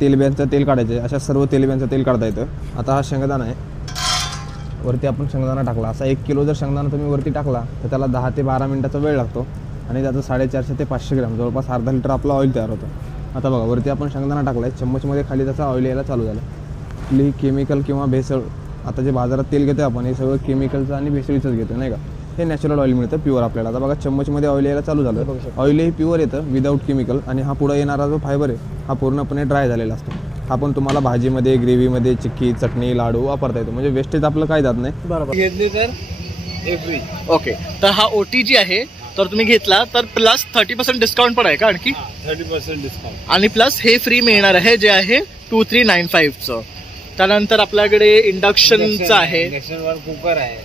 तेलबियांचं तेल काढायचे, अशा सर्व तेलबियांचं तेल काढता येतं. आता हा शेंगदाणा आहे, वरती आपण शेंगदाणा टाकला. असा 1 किलो जर शेंगदाणा तुम्ही वरती टाकला तर त्याला 10 ते 12 मिनिटाचा वेळ लागतो आणि त्याचं 450 ते 500 ग्रॅम जवळपास अर्धा लिटर आपलं ऑइल तयार होतं. आता बघा वरती आपण शेंगदाणा टाकला आहे, चम्मचमध्ये खाली त्याचा ऑइल यायला चालू झालं. आपली केमिकल किंवा भेसळ, आता जे बाजारात तेल घेतो आपण हे सगळं केमिकलचं आणि भेसळीचंच घेतो नाही का. हे नॅचरल ऑइल मिळतं प्युअर आपल्याला. आता बघा चम्मचमध्ये ऑइल यायला चालू झालं. ऑइलही प्युअर येतं विदाऊट केमिकल आणि हा पुढे येणारा जो फायबर आहे हा पूर्णपणे ड्राय झालेला असतो. हा पण तुम्हाला भाजीमध्ये, ग्रेव्हीमध्ये, चिक्की, चटणी, लाडू वापरता येतो. म्हणजे वेस्टेज आपलं काय जात नाही. बरोबर घेतली तर एव्हरी. ओके, तर हा OTG आहे, तर तुम्ही घेतला तर प्लस 30% डिस्काउंट पण आहे का आणखी? 30% डिस्काउंट आणि प्लस हे फ्री मिळणार आहे जे आहे 2395चं. त्यानंतर आपल्याकडे इंडक्शनचं आहे, इंडक्शनवर कुकर आहे,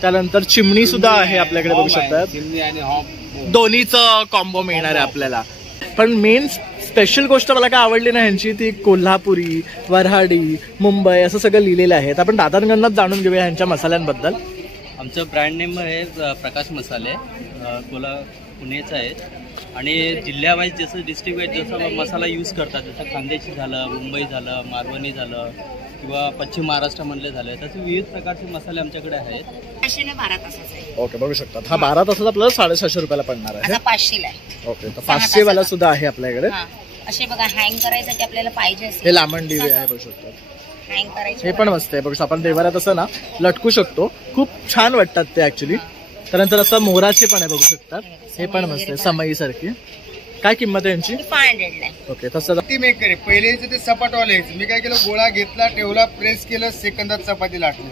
त्यानंतर चिमणी सुद्धा आहे आपल्याकडे बघू शकता. चिमणी आणि हॉब दोन्हीचं कॉम्बो मिळणार आहे आपल्याला. पण मेन स्पेशल गोष्ट मला काय आवडली ना ह्यांची, ती कोल्हापुरी, वऱ्हाडी, मुंबई असं सगळं लिहिलेलं आहे. तर आपण दादांकडूनच जाणून घेऊया ह्यांच्या मसाल्यांबद्दल. आमचं ब्रँड नेम आहे प्रकाश मसाले, पुणेचं आहे आणि जिल्ह्यावाईज जसं डिस्ट्रिक्ट वाईज जसं मसाला यूज करतात, जसं खानदेशी झालं, मुंबई झालं, मालवणी झालं किंवा पश्चिम महाराष्ट्रामधले झाले, तसे विविध प्रकारचे मसाले आमच्याकडे आहेत. 12 तासाचा आहे. ओके, बघू शकता हा 12 तासाचा आपल्याला 750 रुपयाला पडणार आहे. 500 आहे. ओके, तर 500 वाला सुद्धा आहे आपल्याकडे. असे बघा हँग करायसाठी आपल्याला पाहिजे असेल. हे लांबण दिवे आहे बघू शकता. हँग करायचे हे पण मस्त आहे बघू शकता. आपण देवाऱ्यात असं ना लटकू शकतो, खूप छान वाटतात ते ऍक्च्युली. त्यानंतर असं मोराचे पण आहे बघू शकतात, हे पण मस्त आहे समई सारखी. काय किंमत आहे यांची? 500 आहे. ओके, तसं ती मेकर आहे. पहिले ते सपाटवाले यायचे, मी काय केलं गोळा घेतला, ठेवला, प्रेस केलं, सेकंदात चपाती लाटली.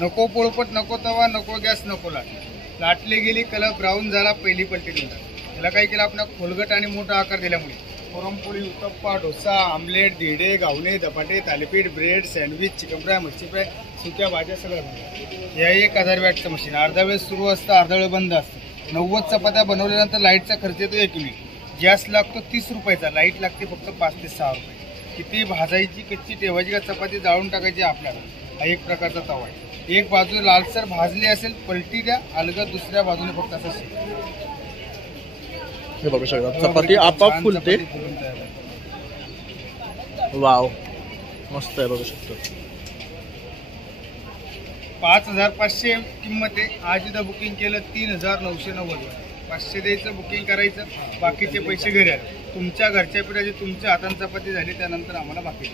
नको पोळपट, नको तवा, नको गॅस, नको लाटली गेली, कलर ब्राऊन झाला, पहिली पलटी देऊन त्याला काय केलं आपण खोलगट आणि मोठा आकार दिल्यामुळे पुरणपोळी, उत्तप्पा, डोसा, आमलेट, धिडे, गावणे, धपाटे, thalipeeth, bread, sandwich, chicken fry, मच्छी फ्राय, सुक्या भाज्या सगळं. या 1000 वॅटचं मशीन. अर्धा वेळ सुरू असतं, अर्धा वेळ बंद असतं. 90 चपात्या बनवल्यानंतर लाईटचा खर्च येतो 1 युनिट. गॅस लागतो 30 रुपयाचा, लाईट लागते फक्त 5 ते 6 रुपये. किती भाजायची, कच्ची ठेवायची का चपाती जाळून टाकायची आपल्याला. हा एक प्रकारचा तवा आहे. एक बाजू लालसर भाजली असेल पलटी द्या, अलगद दुसऱ्या बाजूने फक्त असं हे बघू शकता चपाती आपाप फुलते. वाव, मस्त आहे बघू शकतो. 5500 किंमत आहे. आज इथं बुकिंग केलं 3990. 500 द्यायचं, बुकिंग करायचं, बाकीचे पैसे घरी आले. तुमच्या घरच्या पिठाची तुमच्या हाताने चपाती झाली, त्यानंतर आम्हाला बाकी.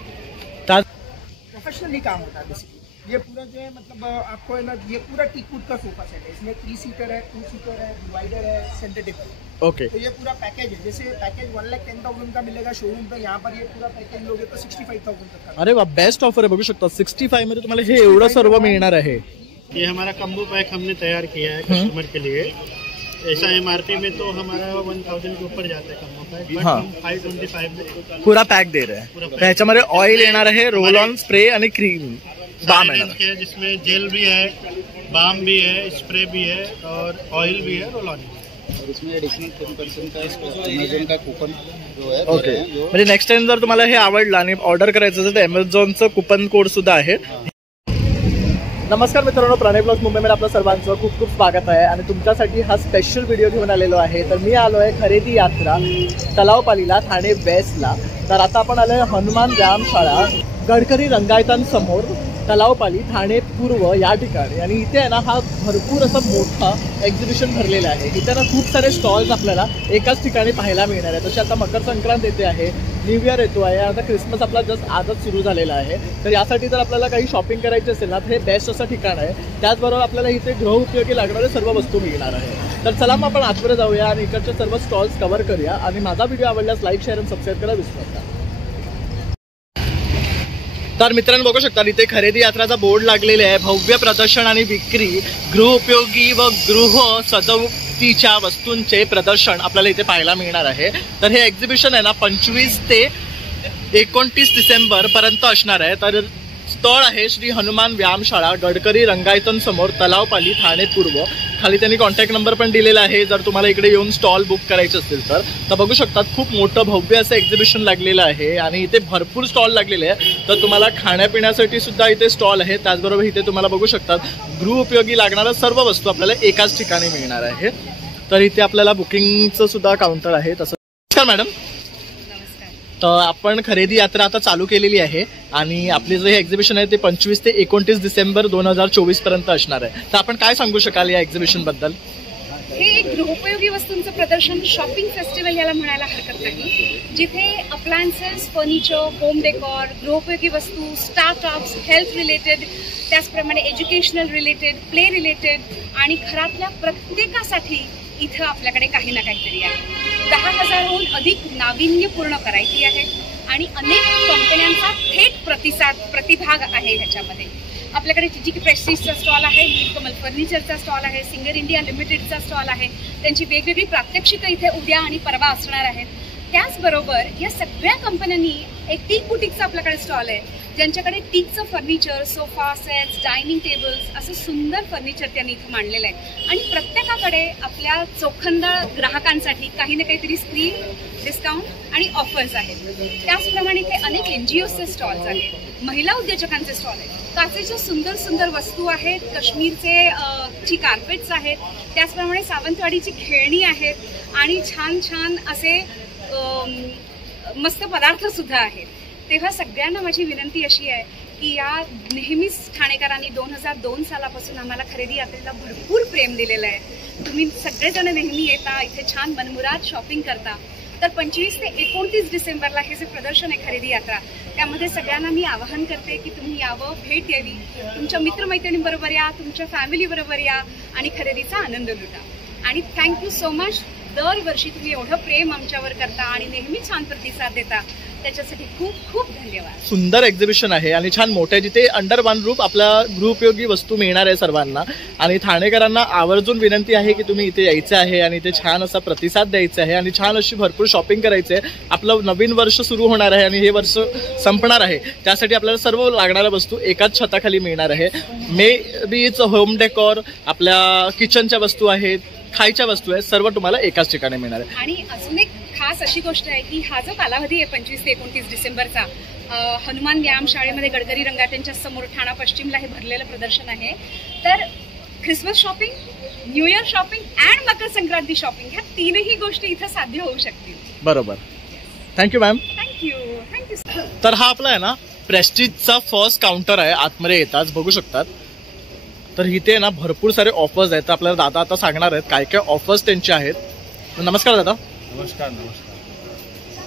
प्रोफेशनली काम होता है बेसिकली. ये पूरा जो है मतलब आपको है ना, ये पूरा टीकवुड का सोफा सेट है. इसमें 3 सीटर है, 2 सीटर है, डिवाइडर है, सेंटर टेबल. ओके, तो ये पूरा पैकेज है. जैसे पैकेज 1,10,000 का मिलेगा शोरूम पे, यहाँ पर ये पूरा पैकेज लोगे तो 65,000 तक का. अरे वा, बेस्ट ऑफर आहे बघू शकता. 65 मध्ये तुम्हाला हे एवढं सर्व मिळणार आहे. ये हमारा कम्बो पैक हमने तैयार किया है कस्टमर के लिए. ऐसा MRP में तो हमारा 1000 के ऊपर जाता है कम्बो पैक, बट हम 525 में पूरा पॅक दे रहे हैं. ह्याच्यामध्ये ऑइल येणार आहे, रोल ऑन, स्प्रे आणि क्रीम, बाम आहे, जिसमें जेल भी है, बाम भी है, स्प्रे भी है और ऑयल भी है, रोल ऑन. इसमें एडिशनल 10% का अमेझॉन का कूपन जो है. ओके, म्हणजे नेक्स्ट टाइम जर तुम्हाला हे आवडलं आणि ऑर्डर करायचं असेल तर अमेझॉनचं कूपन कोड सुद्धा आहे. नमस्कार मित्रांनो, प्रणय ब्लॉग्स मुंबईमध्ये आपलं सर्वांचं खूप खूप स्वागत आहे. आणि तुमच्यासाठी हा स्पेशल व्हिडिओ घेऊन आलेलो आहे. तर मी आलो आहे खरेदी यात्रा तलावपालीला, ठाणे वेस्टला. तर आता आपण आलो आहे हनुमान व्यायामशाळा, गडकरी रंगायतांसमोर, तलावपाली, ठाणे पूर्व या ठिकाणी. आणि इथे आहे ना हा भरपूर असा मोठा एक्झिबिशन भरलेला आहे. इथे ना खूप सारे स्टॉल्स आपल्याला एकाच ठिकाणी पाहायला मिळणार आहे. तसे आता मकर संक्रांत येते आहे, न्यू इयर येतो आहे, आता क्रिसमस आपला जस्ट आजच सुरू झालेला आहे. तर यासाठी जर आपल्याला काही शॉपिंग करायची असेल ना तर हे बेस्ट असं ठिकाण आहे. त्याचबरोबर आपल्याला इथे गृहउपयोगी लागणारे सर्व वस्तू मिळणार आहे. तर चला मग आपण आतमध्ये जाऊया आणि इकडचे सर्व स्टॉल्स कव्हर करूया. आणि माझा व्हिडिओ आवडल्यास लाईक, शेअर आणि सबस्क्राईब करायला विसरू नका. तर मित्रांनो बघू शकता इथे खरेदी यात्राचा बोर्ड लागलेले आहे. भव्य प्रदर्शन आणि विक्री, गृहउपयोगी व गृह सजावटीच्या वस्तूंचे प्रदर्शन आपल्याला इथे पाहायला मिळणार आहे. तर हे एक्झिबिशन आहे ना 25 ते 29 डिसेंबर पर्यंत असणार आहे. तर स्थळ आहे श्री हनुमान व्यायामशाळा, गडकरी रंगायतन समोर, तलावपाली, ठाणे पूर्व. खाली त्यांनी कॉन्टॅक्ट नंबर पण दिलेला आहे जर तुम्हाला इकडे येऊन स्टॉल बुक करायचे असतील तर. तर बघू शकतात खूप मोठं भव्य असं एक्झिबिशन लागलेलं आहे आणि इथे भरपूर स्टॉल लागलेले आहे. तर तुम्हाला खाण्यापिण्यासाठी सुद्धा इथे स्टॉल आहे. त्याचबरोबर इथे तुम्हाला बघू शकतात गृहउपयोगी लागणाऱ्या सर्व वस्तू आपल्याला एकाच ठिकाणी मिळणार आहे. तर इथे आपल्याला बुकिंगचं सुद्धा काउंटर आहे. तसं मॅडम, तर आपण खरेदी यात्रा आता चालू केलेली आहे आणि आपले जे एक्झिबिशन आहे ते 25 ते 29 डिसेंबर 2024 पर्यंत असणार आहे. तर आपण काय सांगू शकाल या एक्झिबिशन बद्दल? हे एक गृहोपयोगी वस्तूंचं प्रदर्शन, शॉपिंग फेस्टिवल याला म्हणायला हरकत नाही, जिथे अप्लायन्सेस, फर्निचर, होम डेकॉर, गृहोपयोगी वस्तू, स्टार्टअप्स, हेल्थ रिलेटेड, त्याचप्रमाणे एज्युकेशनल रिलेटेड, प्ले रिलेटेड आणि घरातल्या प्रत्येकासाठी इथं आपल्याकडे काही ना काहीतरी आहे. 10,000हून अधिक नाविन्यपूर्ण व्हरायटी आहे आणि अनेक कंपन्यांचा थेट प्रतिभाग आहे ह्याच्यामध्ये. आपल्याकडे TTK प्रेस्टिजचा स्टॉल आहे, नीलकमल फर्निचरचा स्टॉल आहे, सिंगर इंडिया लिमिटेडचा स्टॉल आहे. त्यांची वेगवेगळी प्रात्यक्षिकं इथे उद्या आणि परवा असणार आहेत. त्याचबरोबर या सगळ्या कंपन्यांनी एक टीक बुटीकचा आपल्याकडे स्टॉल आहे, ज्यांच्याकडे टीकचं furniture, sofa sets, dining tables असं सुंदर फर्निचर त्यांनी इथं मांडलेलं आहे. आणि प्रत्येकाकडे आपल्या चोखंदळ ग्राहकांसाठी काही ना काहीतरी स्क्रीन डिस्काउंट आणि ऑफर्स आहेत. त्याचप्रमाणे इथे अनेक NGOचे स्टॉल्स आहेत, महिला उद्योजकांचे स्टॉल आहेत, काचेच्या सुंदर सुंदर वस्तू आहेत, काश्मीरचे ची कार्पेट्स आहेत, त्याचप्रमाणे सावंतवाडीची खेळणी आहेत आणि छान छान असे मस्त पदार्थ सुद्धा आहेत. तेव्हा सगळ्यांना माझी विनंती अशी आहे की या नेहमीच ठाणेकरांनी 2002 सालापासून आम्हाला खरेदी यात्रेला भरपूर प्रेम दिलेलं आहे. तुम्ही सगळेजण नेहमी येता, इथे छान मनमुराद शॉपिंग करता. तर 25 ते 29 डिसेंबरला हे जे प्रदर्शन आहे खरेदी यात्रा, त्यामध्ये सगळ्यांना मी आवाहन करते की तुम्ही यावं, भेट द्यावी, तुमच्या मित्रमैत्रिणींबरोबर या, तुमच्या फॅमिलीबरोबर या आणि खरेदीचा आनंद लुटा. आणि थँक्यू सो मच. दरवर्षी तुम्ही एवढं प्रेम आमच्यावर करता आणि नेहमी छान प्रतिसाद देता, त्याच्यासाठी खूप खूप धन्यवाद. सुंदर एक्झिबिशन आहे आणि छान मोठं आहे, जिथे अंडर वन रूफ आपल्या गृहोपयोगी वस्तू मिळणार आहे सर्वांना. आणि ठाणेकरांना आवर्जून विनंती आहे की तुम्ही इथे यायचं आहे आणि इथे छान असा प्रतिसाद द्यायचा आहे आणि छान अशी भरपूर शॉपिंग करायची आहे. आपलं नवीन वर्ष सुरू होणार आहे आणि हे वर्ष संपणार आहे, त्यासाठी आपल्याला सर्व लागणाऱ्या वस्तू एकाच छताखाली मिळणार आहे. May be its home decor, आपल्या किचनच्या वस्तू आहेत, खायच्या वस्तू आहेत, सर्व तुम्हाला एकाच ठिकाणी मिळणार आहे. आणि अजून एक खास अशी गोष्ट आहे की हा जो कालावधी आहे 25 ते 29 डिसेंबरचा, हनुमान व्यायाम शाळेमध्ये गडकरी रंगाट्यांच्या समोर ठाणा पश्चिमला हे भरलेलं प्रदर्शन आहे. तर Christmas shopping, new year shopping and Makar Sankranti shopping ह्या तीनही गोष्टी इथं साध्य होऊ शकतील. बरोबर. Thank you ma'am. थँक्यू. तर हा आपला आहे ना प्रेस्टिजचा फर्स्ट काउंटर आहे, आतमध्ये येताच बघू शकतात. तर इथे ना भरपूर सारे ऑफर्स आहेत. आपल्याला दादा आता सांगणार आहेत काय काय ऑफर्स त्यांचे आहेत. नमस्कार दादा. नमस्कार.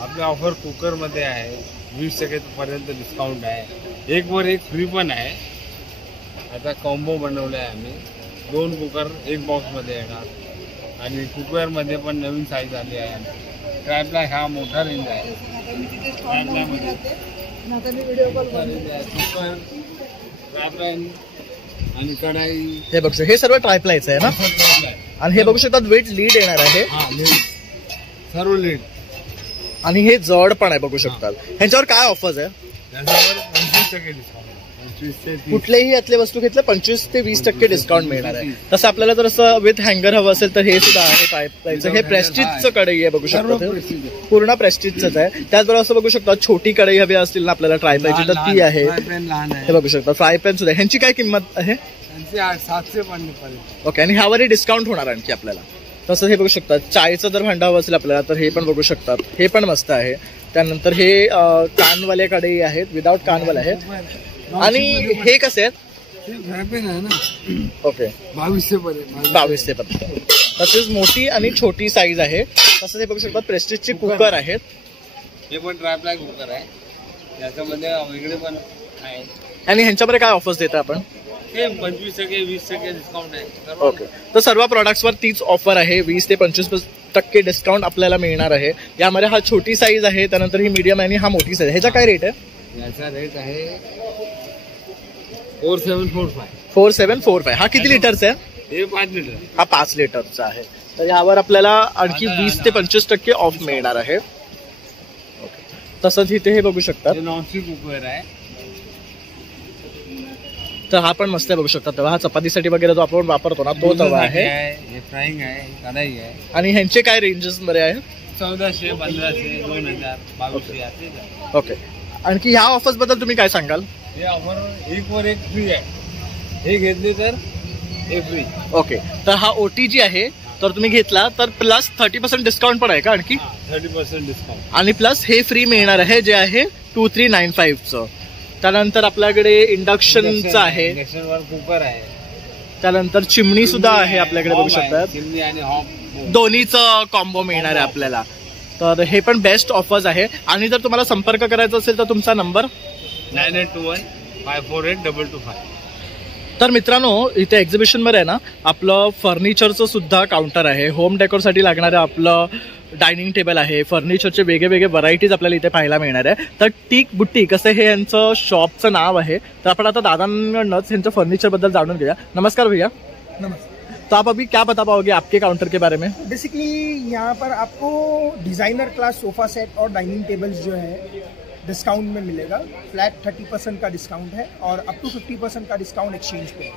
आपले ऑफर कुकरमध्ये आहे, 20% पर्यंत डिस्काउंट आहे, एक वर एक फ्री पण आहे. आता कॉम्बो बनवला आहे आम्ही, 2 कुकर 1 बॉक्समध्ये येणार आणि कुकरमध्ये पण नवीन साईज आली आहे. ट्रायप्लाय हा मोठा रेंज आहे. ट्रायप्लाय आणि कढाई, हे बघू शकता हे सर्व ट्रायप्लायचं आहे ना. आणि हे बघू शकतात वेट लीड येणार आहे, सर्व लीड. आणि हे जड पण आहे बघू शकतात. ह्यांच्यावर काय ऑफर्स आहे? त्याच्यावर 25% डिस्काउंट, 25 ते 30. कुठलेही यातले वस्तू घेतले 25 ते 20% डिस्काउंट मिळणार आहे. तसं आपल्याला जर असं विथ हँगर हवं असेल तर हे सुद्धा आहे ट्रायप्लायचं. हे प्रेस्टिजचं कढई आहे बघू शकता, पूर्ण प्रेस्टिजच आहे. त्याचबरोबर असं बघू शकता छोटी कढई हवी असतील ना आपल्याला ट्रायप्लायची तर ती आहे. हे बघू शकता फ्राय पॅन सुद्धा. ह्यांची काय किंमत आहे? 750. ओके. आणि ह्यावरही डिस्काउंट होणार आणखी आपल्याला. तसं हे बघू शकतात चायचं जर भांडं हवं असेल आपल्याला तर हे पण बघू शकतात, हे पण मस्त आहे. त्यानंतर हे कानवाले कढई आहेत, विदाउट कानवाले आहेत. आणि हे कसे आहेत? ओके 2200 पर्यंत. तसेच मोठी आणि छोटी साईज आहे. तसंच हे बघू शकतात प्रेस्टिजचे कुकर आहेत. हे पण ट्रायप्लाय कुकर आहे, त्याच्यामध्ये वेगळे पण आहे. आणि ह्यांच्यामध्ये काय ऑफर्स देता आपण? हे 25% 20% डिस्काउंट आहे. ओके. तर सर्व प्रोडक्ट्सवर तीच ऑफर आहे, 20 ते 25% डिस्काउंट आपल्याला मिळणार आहे. यामध्ये हा छोटी साईज आहे, त्यानंतर ही मीडियम आणि हा मोठी साईज. ह्याचा काय रेट आहे? याचा रेट आहे 4745. 4745. हा किती लिटरचा आहे? हे 5 लिटर. हा 5 लिटरचा आहे. तर यावर आपल्याला आणखी 20 ते 25% ऑफ मिळणार आहे. तसंच इथे हे बघू शकतात नॉनस्टिक कुकर आहे. तर हा पण मस्त आहे बघू शकता. तेव्हा हा चपातीसाठी वगैरे जो आपण वापरतो ना तो तवा आहे. हे फ्राईंग आहे, कढाई आहे. आणि ह्यांचे काय रेंजेस मध्ये आहे? 1400, 1500, 2000, 2200 असे. ओके. आणखी ह्या ऑफर्स बद्दल तुम्ही काय सांगाल? हे ऑफर एक वर एक फ्री आहे, हे घेतले तर हे फ्री. ओके. तर हा OTG आहे तर तुम्ही घेतला तर प्लस 30% डिस्काउंट पण आहे का आणखी? 30% डिस्काउंट आणि प्लस हे फ्री मिळणार आहे जे आहे 2395चं. त्यानंतर आपल्याकडे इंडक्शनचं आहे, इंडक्शन वर कुकर आहे, त्यानंतर चिमणी सुद्धा आहे आपल्याकडे बघू शकतात. चिमणी आणि हॉम दोन्हीचं कॉम्बो मिळणार आहे आपल्याला. तर हे पण बेस्ट ऑफर्स आहे. आणि जर तुम्हाला संपर्क करायचा असेल तर तुमचा नंबर 9821548225. तर मित्रांनो इथे एक्झिबिशनमध्ये आहे ना आपलं फर्निचरचं सुद्धा काउंटर आहे. होम डेकोरसाठी लागणारं आपलं डायनिंग टेबल आहे, फर्निचरचे वेगळे व्हरायटीज आपल्याला इथे पाहायला मिळणार आहे. तर टीक बुटीक असं हे यांचं शॉपचं नाव आहे. तर आपण आता दादांकडनंच यांचं फर्निचरबद्दल जाणून घेऊया. नमस्कार भैया. नमस्कार. तो आप अभी क्या बता पाओगे आपके काउंटर के बारे में? बेसिकली यहाँ पर आपको डिज़ाइनर क्लास सोफ़ा सेट और डाइनिंग टेबल्स जो है डिस्काउंट में मिलेगा. फ्लैट 30% का डिस्काउंट है और अप टू 50% का डिस्काउंट एक्सचेंज पे.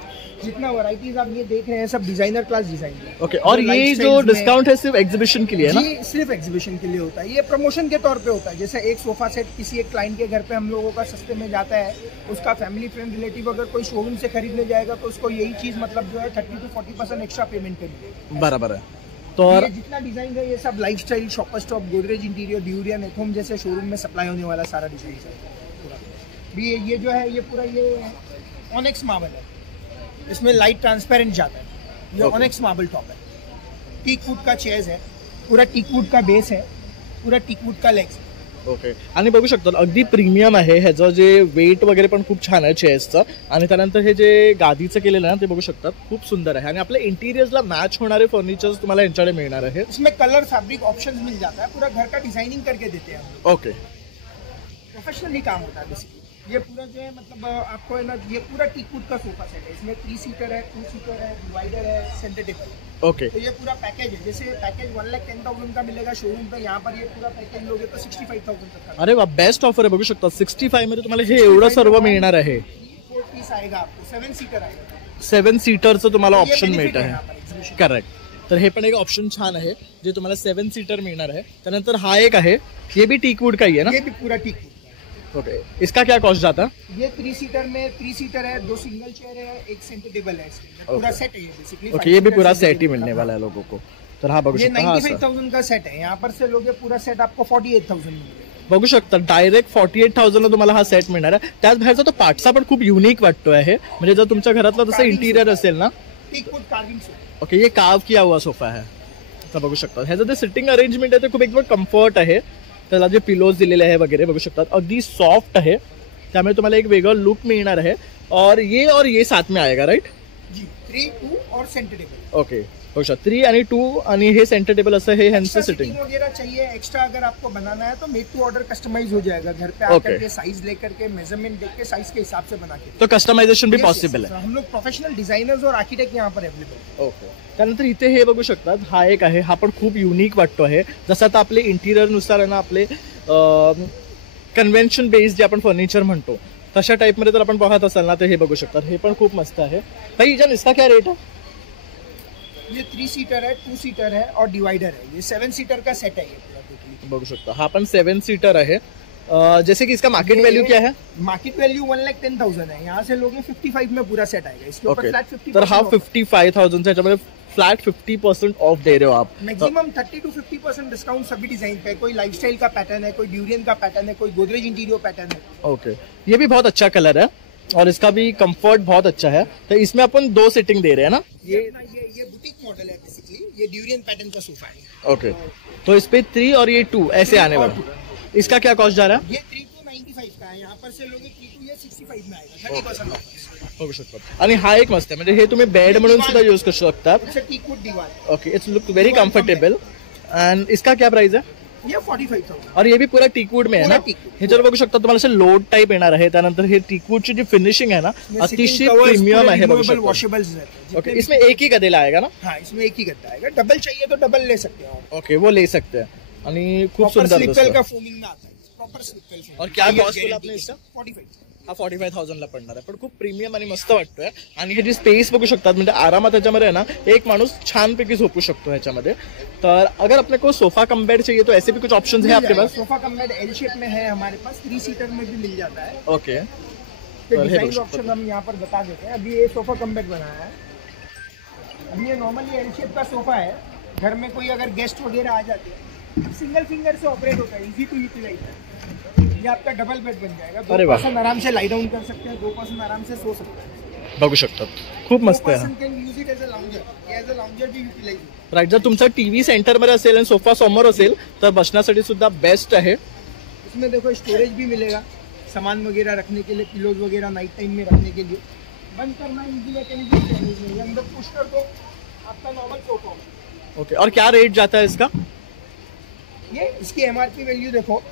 जितना वैरायटीज आप ये देख रहे हैं सब डिजाइनर क्लास डिजाइन है. ओके. और ये जो डिस्काउंट है सिर्फ एग्जीबिशन के लिए है ना? जी सिर्फ एग्जीबिशन के लिए होता है. ये प्रमोशन के तौर पे होता है. जैसे एक सोफा सेट किसी एक क्लाइंट के घर पे हम लोगों का सस्ते में जाता है, उसका फैमिली फ्रेंड रिलेटिव अगर कोई शोरूम से खरीदने जाएगा तो उसको यही चीज मतलब जो है 30 to 40% एक्स्ट्रा पेमेंट करेंगे. बराबर है. तो ये जितना डिजाइन है ये सब lifestyle, shopper stop, Godrej interior, Durian, at home जैसे शोरूम में सप्लाई होने वाला सारा डिजाइन है. भी ये जो है ये पूरा ये ऑनेक्स मार्बल है. इसमें लाइट ट्रांसपेरेंट जाता है. ये ऑनेक्स मार्बल टॉप है. टीक वुड का चेयर्स है, पूरा टीक वुड का बेस है, पूरा टीक वुड का लेग्स. ओके. आणि बघू शकतो अगदी प्रीमियम आहे. ह्याचं जे वेट वगैरे पण खूप छान आहे चेअर्सचं. आणि त्यानंतर हे जे गादीचं केलेलं आहे ना ते बघू शकतात खूप सुंदर आहे. आणि आपल्या इंटिरियर्सला मॅच होणारे फर्निचर्स तुम्हाला यांच्याकडे मिळणार आहे. इसमें कलर फैब्रिक ऑप्शंस मिल जाता है. पूरा घर का डिजाइनिंग करके देते हैं. ओके. प्रोफेशनली काम होता है बेसिकली. ये पूरा जो है मतलब आपको है ना ये पूरा टीकवुड का सोफा सेट है. इसमें 3 सीटर है, 2 सीटर है, डिवाइडर है, सेंटर टेबल. ओके. तो ये पूरा पैकेज है. जैसे पैकेज 1,10,000 का मिलेगा शोरूम पे, यहाँ पर ये पूरा पैकेज लोगे तो 65,000 तक का. अरे वा, बेस्ट ऑफर आहे. बघू शकता 65 मध्ये तुम्हाला हे एवढं सर्व मिळणार आहे. 4 पीस आएगा आपको, 7 सीटर आएगा. 7 सीटरचं तुम्हाला ये ऑप्शन benefit मिळत है आहे. यहाँ पर exhibition. करेक्ट. तर हे पण एक ऑप्शन छान आहे जे तुम्हाला 7 सीटर मिळणार आहे. त्यानंतर हा एक आहे, ये भी टीकवुड का ही है ना? ये भी पूरा टीकवुड. ओके. इसका क्या कॉस्ट जाता? ये 3 सीटर में 3 सीटर है, 2 सिंगल चेयर है, 1 सेंटर टेबल है. पूरा सेट है ये बेसिकली. ओके. ये भी पूरा सेट ही मिलने वाला है लोगों को. तर हा बघू ये शकता. हा 95,000 का सेट है. यहाँ पर से लोगे पूरा सेट आपको 48,000 मिलेगा. बघू शकता डायरेक्ट 48,000 ला तुम्हाला हा सेट मिळणार आहे. त्याच बाहेरचा तो पार्टचा पण खूप युनिक वाटतो आहे. म्हणजे जर तुमच्या घरातलं तसं इंटिरियर असेल ना. Teakwood carving sofa. ओके. ये कार्व किया हुआ सोफा है. तर बघू शकता ह्याचं जे सिटिंग अरेंजमेंट आहे ते खूप एकदम कम्फर्ट आहे. त्याला जे पिलोज दिलेले आहे वगैरे बघू शकतात अगदी सॉफ्ट आहे. त्यामुळे तुम्हाला एक वेगळं लुक मिळणार आहे. और ये साथ में आएगा राइट? जी 3, 2 और सेंटर टेबल. ओके. बघू शकता 3 आणि 2 आणि हे सेंटर टेबल असं हे ह्यांचं सिटिंग वगैरह चाहिए एक्स्ट्रा अगर आपको बनाना है तो मेड टू ऑर्डर कस्टमाइज हो जाएगा. घर पे Okay. आकर के साइज लेकर के मेजरमेंट देख के साइज के हिसाब से बना के. तो कस्टमाइजेशन भी Yes, पॉसिबल yes, है. हम लोग प्रोफेशनल डिजाइनर्स और आर्किटेक्ट यहाँ पर अवेलेबल. ओके. त्यानंतर इथे हे बघू शकतात हा एक आहे. हा पण खूप युनिक वाटतो आहे. जसं आता आपले इंटिरियरनुसार आहे ना आपले कन्व्हेन्शन बेस्ड जे आपण फर्निचर म्हणतो तशा टाईपमध्ये जर आपण पाहत असाल ना तर हे बघू शकतात. हे पण खूप मस्त आहे. भाई जान इसका क्या रेट है? ये 3 सीटर है, 2 सीटर है और डिवाइडर है. ये 7 सीटर का सेट है. ये पूरा टोटली बघू शकता हा पण 7 सीटर आहे. जैसे कि इसका मार्केट वैल्यू क्या है? मार्केट वैल्यू 1,10,000 है. यहाँ से लोगे 55 में पूरा सेट आएगा. इसके ऊपर ओके. फ्लैट 50%. तर हा 55,000 ह्याच्यामध्ये फ्लॅट 50% ऑफ दे रहे हो आप. मैक्सिमम 30 to 50% डिस्काउंट सभी डिजाइन पे. कोई लाइफस्टाइल का पैटर्न है, कोई ड्यूरियन का पैटर्न है, कोई गोदरेज इंटीरियर पैटर्न है. ओके. ये भी बहुत अच्छा कलर है और इसका भी कंफर्ट बहुत अच्छा है. तो इसमें अपन 2 सीटिंग दे रहे हैं ना? ये बुटीक मॉडल है बेसिकली. ये ड्यूरियन पैटर्न का सोफा है. ओके. तो इस पे 3 और ये 2 ऐसे आने वाला. इसका क्या कॉस्ट जा रहा है? ये 3 to 95 का है. यहाँ पर से लोगे 3 to ये 65 में आएगा. 30% ऑफ. बघू शकता. आणि हा एक मस्त आहे म्हणजे हे तुम्ही बेड म्हणून सुद्धा यूज करू शकतात. इट्स अ टीकवुड दीवार. Okay. It's look very comfortable. End इसका क्या प्राइस है? ये 45,000. और ये भी पूरा टीकवुड में है ना? ह्याच्यावर बघू शकता तुम्हाला असं लोड टाइप येणार आहे. त्यानंतर हे टीकवुडची जी फिनिशिंग आहे ना अतिशय प्रीमियम आहे बघू शकता. वॉशेबल्स. ओके. इसमें एक ही गदेला आएगा ना? हाँ इसमें एक ही गद्दा आएगा. डबल चाहिए तो डबल ले सकते हो. ओके वो ले सकते हैं. आणि खूप सुंदर स्लिपवेल का फोमिंग में आता है. Proper Slipwell. और क्या कॉस्ट बोला आपने इसका? 45. हा 45,000 ला पडणार आहे. पण खूप प्रीमियम आणि मस्त वाटतोय. आणि हे जी स्पेस बघू शकतात म्हणजे आरामात त्याच्यामध्ये आहे ना एक माणूस छानपैकी झोपू शकतो ह्याच्यामध्ये. तर अगर अपने को सोफा कम बेड चाहिए तो ऐसे भी कुछ ऑप्शंस है आपके pass? Sofa cum bed L shape में है हमारे पास. 3 सीटर में भी मिल जाता है. ओके. डिजाइन ऑप्शन हम यहाँ पर बता देते हैं. अभी ये सोफा कम बेड बनाया है. अभी ये नॉर्मली एल शेप का सोफा है. घर में कोई अगर गेस्ट वगैरह आ जाते हैं, सिंगल फिंगर से ऑपरेट होता है, इजी टू यूटिलाइज है। ये आपका डबल बेड बन जाएगा, 2 पर्सन आराम से लाई डाउन कर सकते हैं, 2 पर्सन आराम से सो सकते हैं। बघू शकतात खूप मस्त आहे। राईट, जर तुमचा टीव्ही सेंटर मध्ये असेल आणि सोफा समोर असेल तर बसण्यासाठी सुद्धा बेस्ट आहे। इसमें देखो स्टोरेज भी मिलेगा, सामान वगैरह रखने के लिए, पिलोज वगैरह नाइट टाइम में रखने के लिए। बंद करना इजी है, कहीं भी नहीं है, अंदर पुश कर दो, आपका नॉर्मल सोफा। ओके, और क्या रेट जाता है इसका? ये इसकी एमआरपी वैल्यू देखो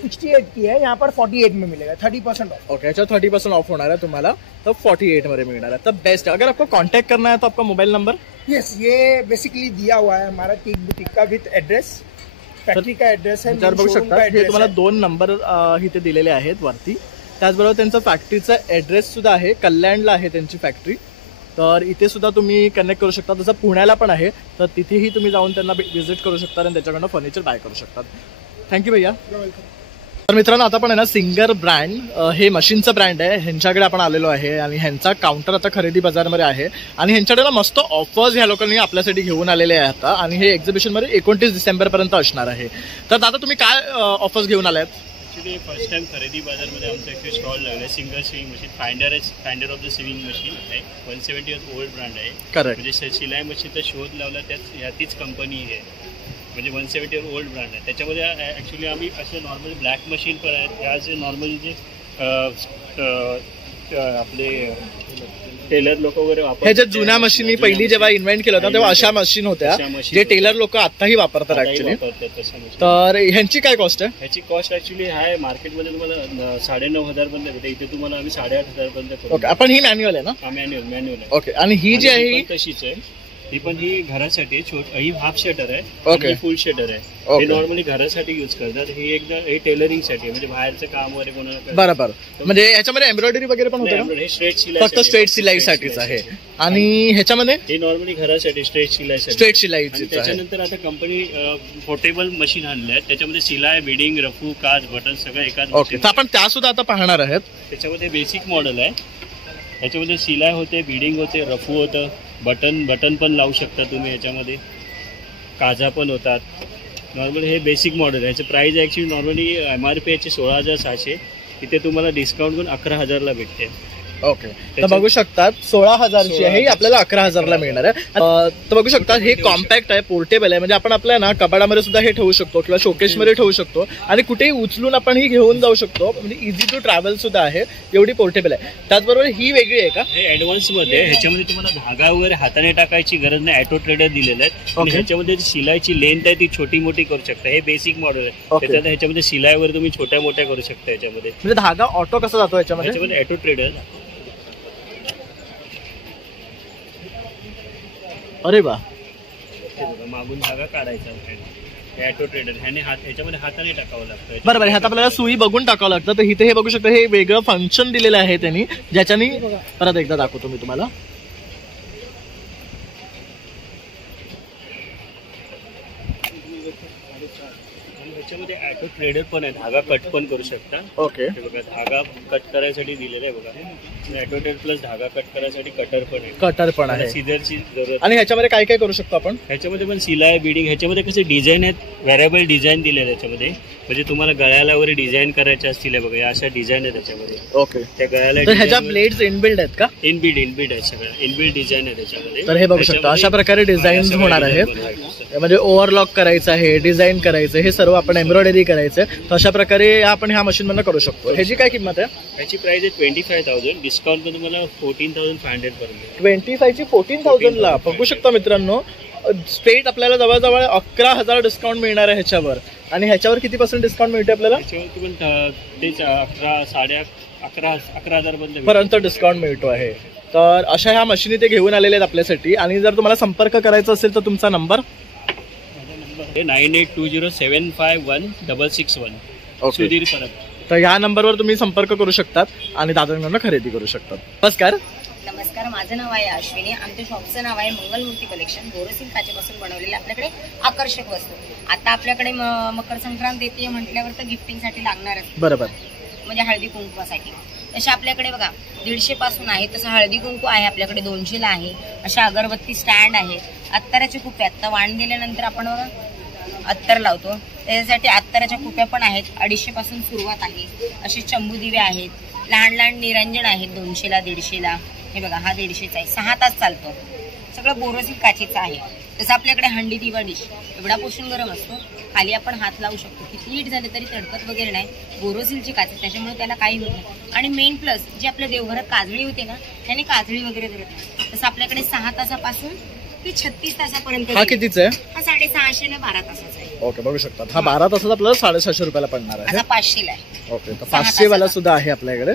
68 की है, यहाँ पर 48 में मिलेगा, 30% ऑफ। ओके, अच्छा 30% ऑफ होणार है तुम्हाला, तो 48 मध्ये मिळणार है, तब बेस्ट है। अगर आपको कांटेक्ट करना है तो आपका मोबाइल नंबर? यस, ये बेसिकली दिया हुआ है हमारा टीक बुटीक का विथ एड्रेस, फॅक्टरी का एड्रेस है। जर बघू शकता हे तुम्हाला 2 नंबर इथे दिलेले आहेत वरती, त्याचबरोबर त्यांचा फॅक्टरीचा ॲड्रेस सुद्धा आहे, कल्याणला आहे त्यांची फॅक्टरी। तर इथे सुद्धा तुम्ही कनेक्ट करू शकता, जसं पुण्याला पण आहे, तर तिथेही तुम्ही जाऊन त्यांना व्हिजिट करू शकता आणि त्याच्याकडनं फर्निचर बाय करू शकता। थँक्यू भैया। तर मित्रांनो, आता पण आहे ना सिंगर ब्रँड, हे मशीनचं ब्रँड आहे, ह्यांच्याकडे आपण आलेलो आहे आणि ह्यांचा काउंटर आता खरेदी बाजारमध्ये आहे आणि ह्यांच्याकडे ना मस्त ऑफर्स ह्या लोकांनी आपल्यासाठी घेऊन आलेले आहे आता, आणि हे एक्झिबिशनमध्ये 29 डिसेंबरपर्यंत असणार आहे। तर दादा तुम्ही काय ऑफर्स घेऊन आलात? ॲक्च्युली फर्स्ट टाइम खरेदी बाजारमध्ये आमचा एक स्टॉल लागला आहे, singer swing machine, finder of the swing machine आहे, 170 इयर्स ओल्ड ब्रँड आहे। करेक्ट, म्हणजे शिलाई मशीनचा शोध लावला त्याच कंपनी आहे, म्हणजे 170 इयर ओल्ड ब्रँड आहे। त्याच्यामध्ये ॲक्च्युली आम्ही असे नॉर्मल ब्लॅक मशीन पण आहेत, आज नॉर्मली जे आपले टेलर लोक वगैरे वापरतात, ह्या ज्या जुन्या मशीनी पहिली जेव्हा इन्व्हेंट केलं होतं तेव्हा अशा मशीन होत्या जे टेलर लोक आताही वापरतात ऍक्च्युली। तर ह्यांची काय कॉस्ट आहे? ह्याची कॉस्ट ॲक्च्युली आहे मार्केटमध्ये तुम्हाला 9,500 पर्यंत भेटते, इथे तुम्हाला आम्ही 8,500 पर्यंत। ओके, आपण ही मॅन्युअल आहे ना? मॅन्युअल आहे। ओके, आणि ही जी आहे ही तशीच आहे, ही घरासाठी ही हाफ शटर आहे, ओके, फुल शटर आहे। हे नॉर्मली घरासाठी यूज करतात, हे टेलरिंग साठी, म्हणजे बाहेरचं काम वगैरे कोणाला। बरोबर, म्हणजे ह्याच्यामध्ये एम्ब्रॉयडरी वगैरे पण होतं? हे स्ट्रेट शिलाई, फक्त स्ट्रेट सिलाईसाठीच आहे। आणि ह्याच्यामध्ये हे नॉर्मली घरासाठी स्ट्रेट शिलाई, स्ट्रेट शिलाईची। त्याच्यानंतर आता कंपनी पोर्टेबल मशीन आणल्या आहेत, त्याच्यामध्ये शिलाई, बिडिंग, रफू, काच, बटन सगळं एकाच। ओके, तर आपण त्या सुद्धा आता पाहणार आहेत। त्याच्यामध्ये बेसिक मॉडेल आहे, ह्याच्यामध्ये शिलाई होते, बिडिंग होते, रफू होतं, बटन पण लावू शकता तुम्ही, ह्याच्यामध्ये काजा पण होतात। नॉर्मली हे बेसिक मॉडेल आहे, ह्याचं प्राईस ॲक्च्युली नॉर्मली MRP याची 16,600, तिथे तुम्हाला डिस्काउंट करून 11,000ला भेटते। ओके, तर बघू शकतात 16,000ची आहे, ही आपल्याला 11,000ला मिळणार आहे। तर बघू शकतात हे कॉम्पॅक्ट आहे, पोर्टेबल आहे, म्हणजे आपण आपल्या ना कपाडामध्ये सुद्धा हे ठेवू शकतो किंवा शोकेसमध्ये ठेवू शकतो आणि कुठेही उचलून आपण ही घेऊन जाऊ शकतो, म्हणजे इझी टू ट्रॅव्हल सुद्धा आहे, एवढी पोर्टेबल आहे। त्याचबरोबर ही वेगळी आहे का? हे ॲडव्हान्समध्ये, ह्याच्यामध्ये तुम्हाला धागा वगैरे हाताने टाकायची गरज नाही, ऑटो ट्रेडर दिलेलं आहे, आणि ह्याच्यामध्ये शिलाईची लेंथ आहे ती छोटी मोठी करू शकता, हे बेसिक मॉडेल आहे। त्याच्यात ह्याच्यामध्ये शिलाई वगैरे तुम्ही छोट्या मोठ्या करू शकता ह्याच्यामध्ये। म्हणजे धागा ऑटो कसा जातो ह्याच्यामध्ये? Auto trader. अरे वा, मागून धागा काढायचा, ऑटो ट्रेडर ह्याच्यामध्ये हाताने टाकावं लागतं। बरोबर, ह्यात आपल्याला सुई बघून टाकावं लागतं। तर इथे हे बघू शकता, हे वेगळं फंक्शन दिलेलं आहे त्यांनी, ज्याच्यानी परत एकदा दाखवतो मी तुम्हाला। ह्याच्यामध्ये ऑटो ट्रेडर पण आहे, धागा कट पण करू शकता। ओके, बघा धागा कट करायसाठी दिलेलं आहे, बघा ऑटो ट्रेडर प्लस धागा कट करायसाठी कटर पण आहे, कटर पण आहे, सीझरची जरूरत। आणि ह्याच्यामध्ये काय काय करू शकतो आपण? ह्याच्यामध्ये पण शिलाई, बिडिंग, ह्याच्यामध्ये कसे डिझाईन आहेत, व्हेरिएबल डिझाईन दिले आहेत त्याच्यामध्ये, म्हणजे तुम्हाला गळ्याला वगैरे डिझाईन करायचे असतील, बघा या अशा डिझाईन आहेत त्याच्यामध्ये। ओके, त्या गळ्याला तर ह्याच्या ब्लेड्स इनबिल्ड आहेत का? इनबिल्ड आहेत, सगळं इनबिल्ड डिझाईन आहे त्याच्यामध्ये। तर हे बघू शकता, अशा प्रकारे डिझाईन होणार आहेत, म्हणजे ओव्हरलॉक करायचं आहे, डिझाईन करायचं, हे सर्व आपण एम्ब्रॉयडरी करायचं, तर अशा प्रकारे आपण ह्या मशीन मधून करू शकतो। ह्याची काय किंमत आहे? ह्याची प्राइस आहे 25,000, डिस्काउंट पण तुम्हाला 14,500 पर्यंत। 25 ची 14,000ला बघू शकता मित्रांनो, स्ट्रेट आपल्याला जवळजवळ 11,000 डिस्काउंट मिळणार आहे ह्याच्यावर। आणि ह्याच्यावर किती % डिस्काउंट मिळते आपल्याला? ह्याच्यावरती पण तेच 11,000 पर्यंत डिस्काउंट मिळतो आहे। तर अशा ह्या मशीनी ते घेऊन आलेले आहेत आपल्यासाठी। आणि जर तुम्हाला संपर्क करायचा असेल तर तुमचा नंबर 9820751661 सुधीर परब। तर ह्या नंबरवर तुम्ही संपर्क करू शकतात आणि दादांकडून खरेदी करू शकतात। नमस्कार। नमस्कार, माझं नाव आहे अश्विनी, आमच्या शॉपचं नाव आहे मंगलमूर्ती कलेक्शन। बोरोसिल काचेपासून बनवलेले आपल्याकडे आकर्षक वस्तू। आता आपल्याकडे मकर संक्रांत येते म्हटल्यावर तर गिफ्टिंगसाठी लागणारच, बरोबर, म्हणजे हळदी कुंकवासाठी। तसे आपल्याकडे बघा 150 पासून आहे, तसं हळदी कुंकू आहे आपल्याकडे 200ला आहे, अशा अगरबत्ती स्टँड आहेत, अत्तराच्या कुप्या, आता वाण दिल्यानंतर आपण अत्तर लावतो त्याच्यासाठी अत्तराच्या कुप्या पण आहेत. 250 पासून सुरुवात आहे. असे चंबू दिवे आहेत, लहान लहान निरंजन आहेत 200 ला 150 ला. हे बघा हा 150चा आहे, 6 तास चालतो. सगळं बोरोसिल काचेचं आहे. तसं आपल्याकडे हंडी दिवा डिश एवढा पोषण गरम असतो, खाली आपण हात लावू शकतो, किती हीट झाले तरी तडकत वगैरे नाही. बोरोसिलची काच आहे त्याच्यामुळे त्याला काही होत नाही. आणि मेन प्लस जे आपल्या देवघरात काजळी होते ना त्याने काजळी वगैरे करत नाही. तसं आपल्याकडे 6 तासापासून ते 36 तासापर्यंत. हा कितीचा आहे? हा 650 ला 12 तासाचा आहे. ओके, बघू शकतात. हा 12 तासाचा आपल्याला 750 रुपयाला पडणार आहे. आता 500 ला आहे. ओके, तर 500 वाला सुद्धा आहे आपल्याकडे.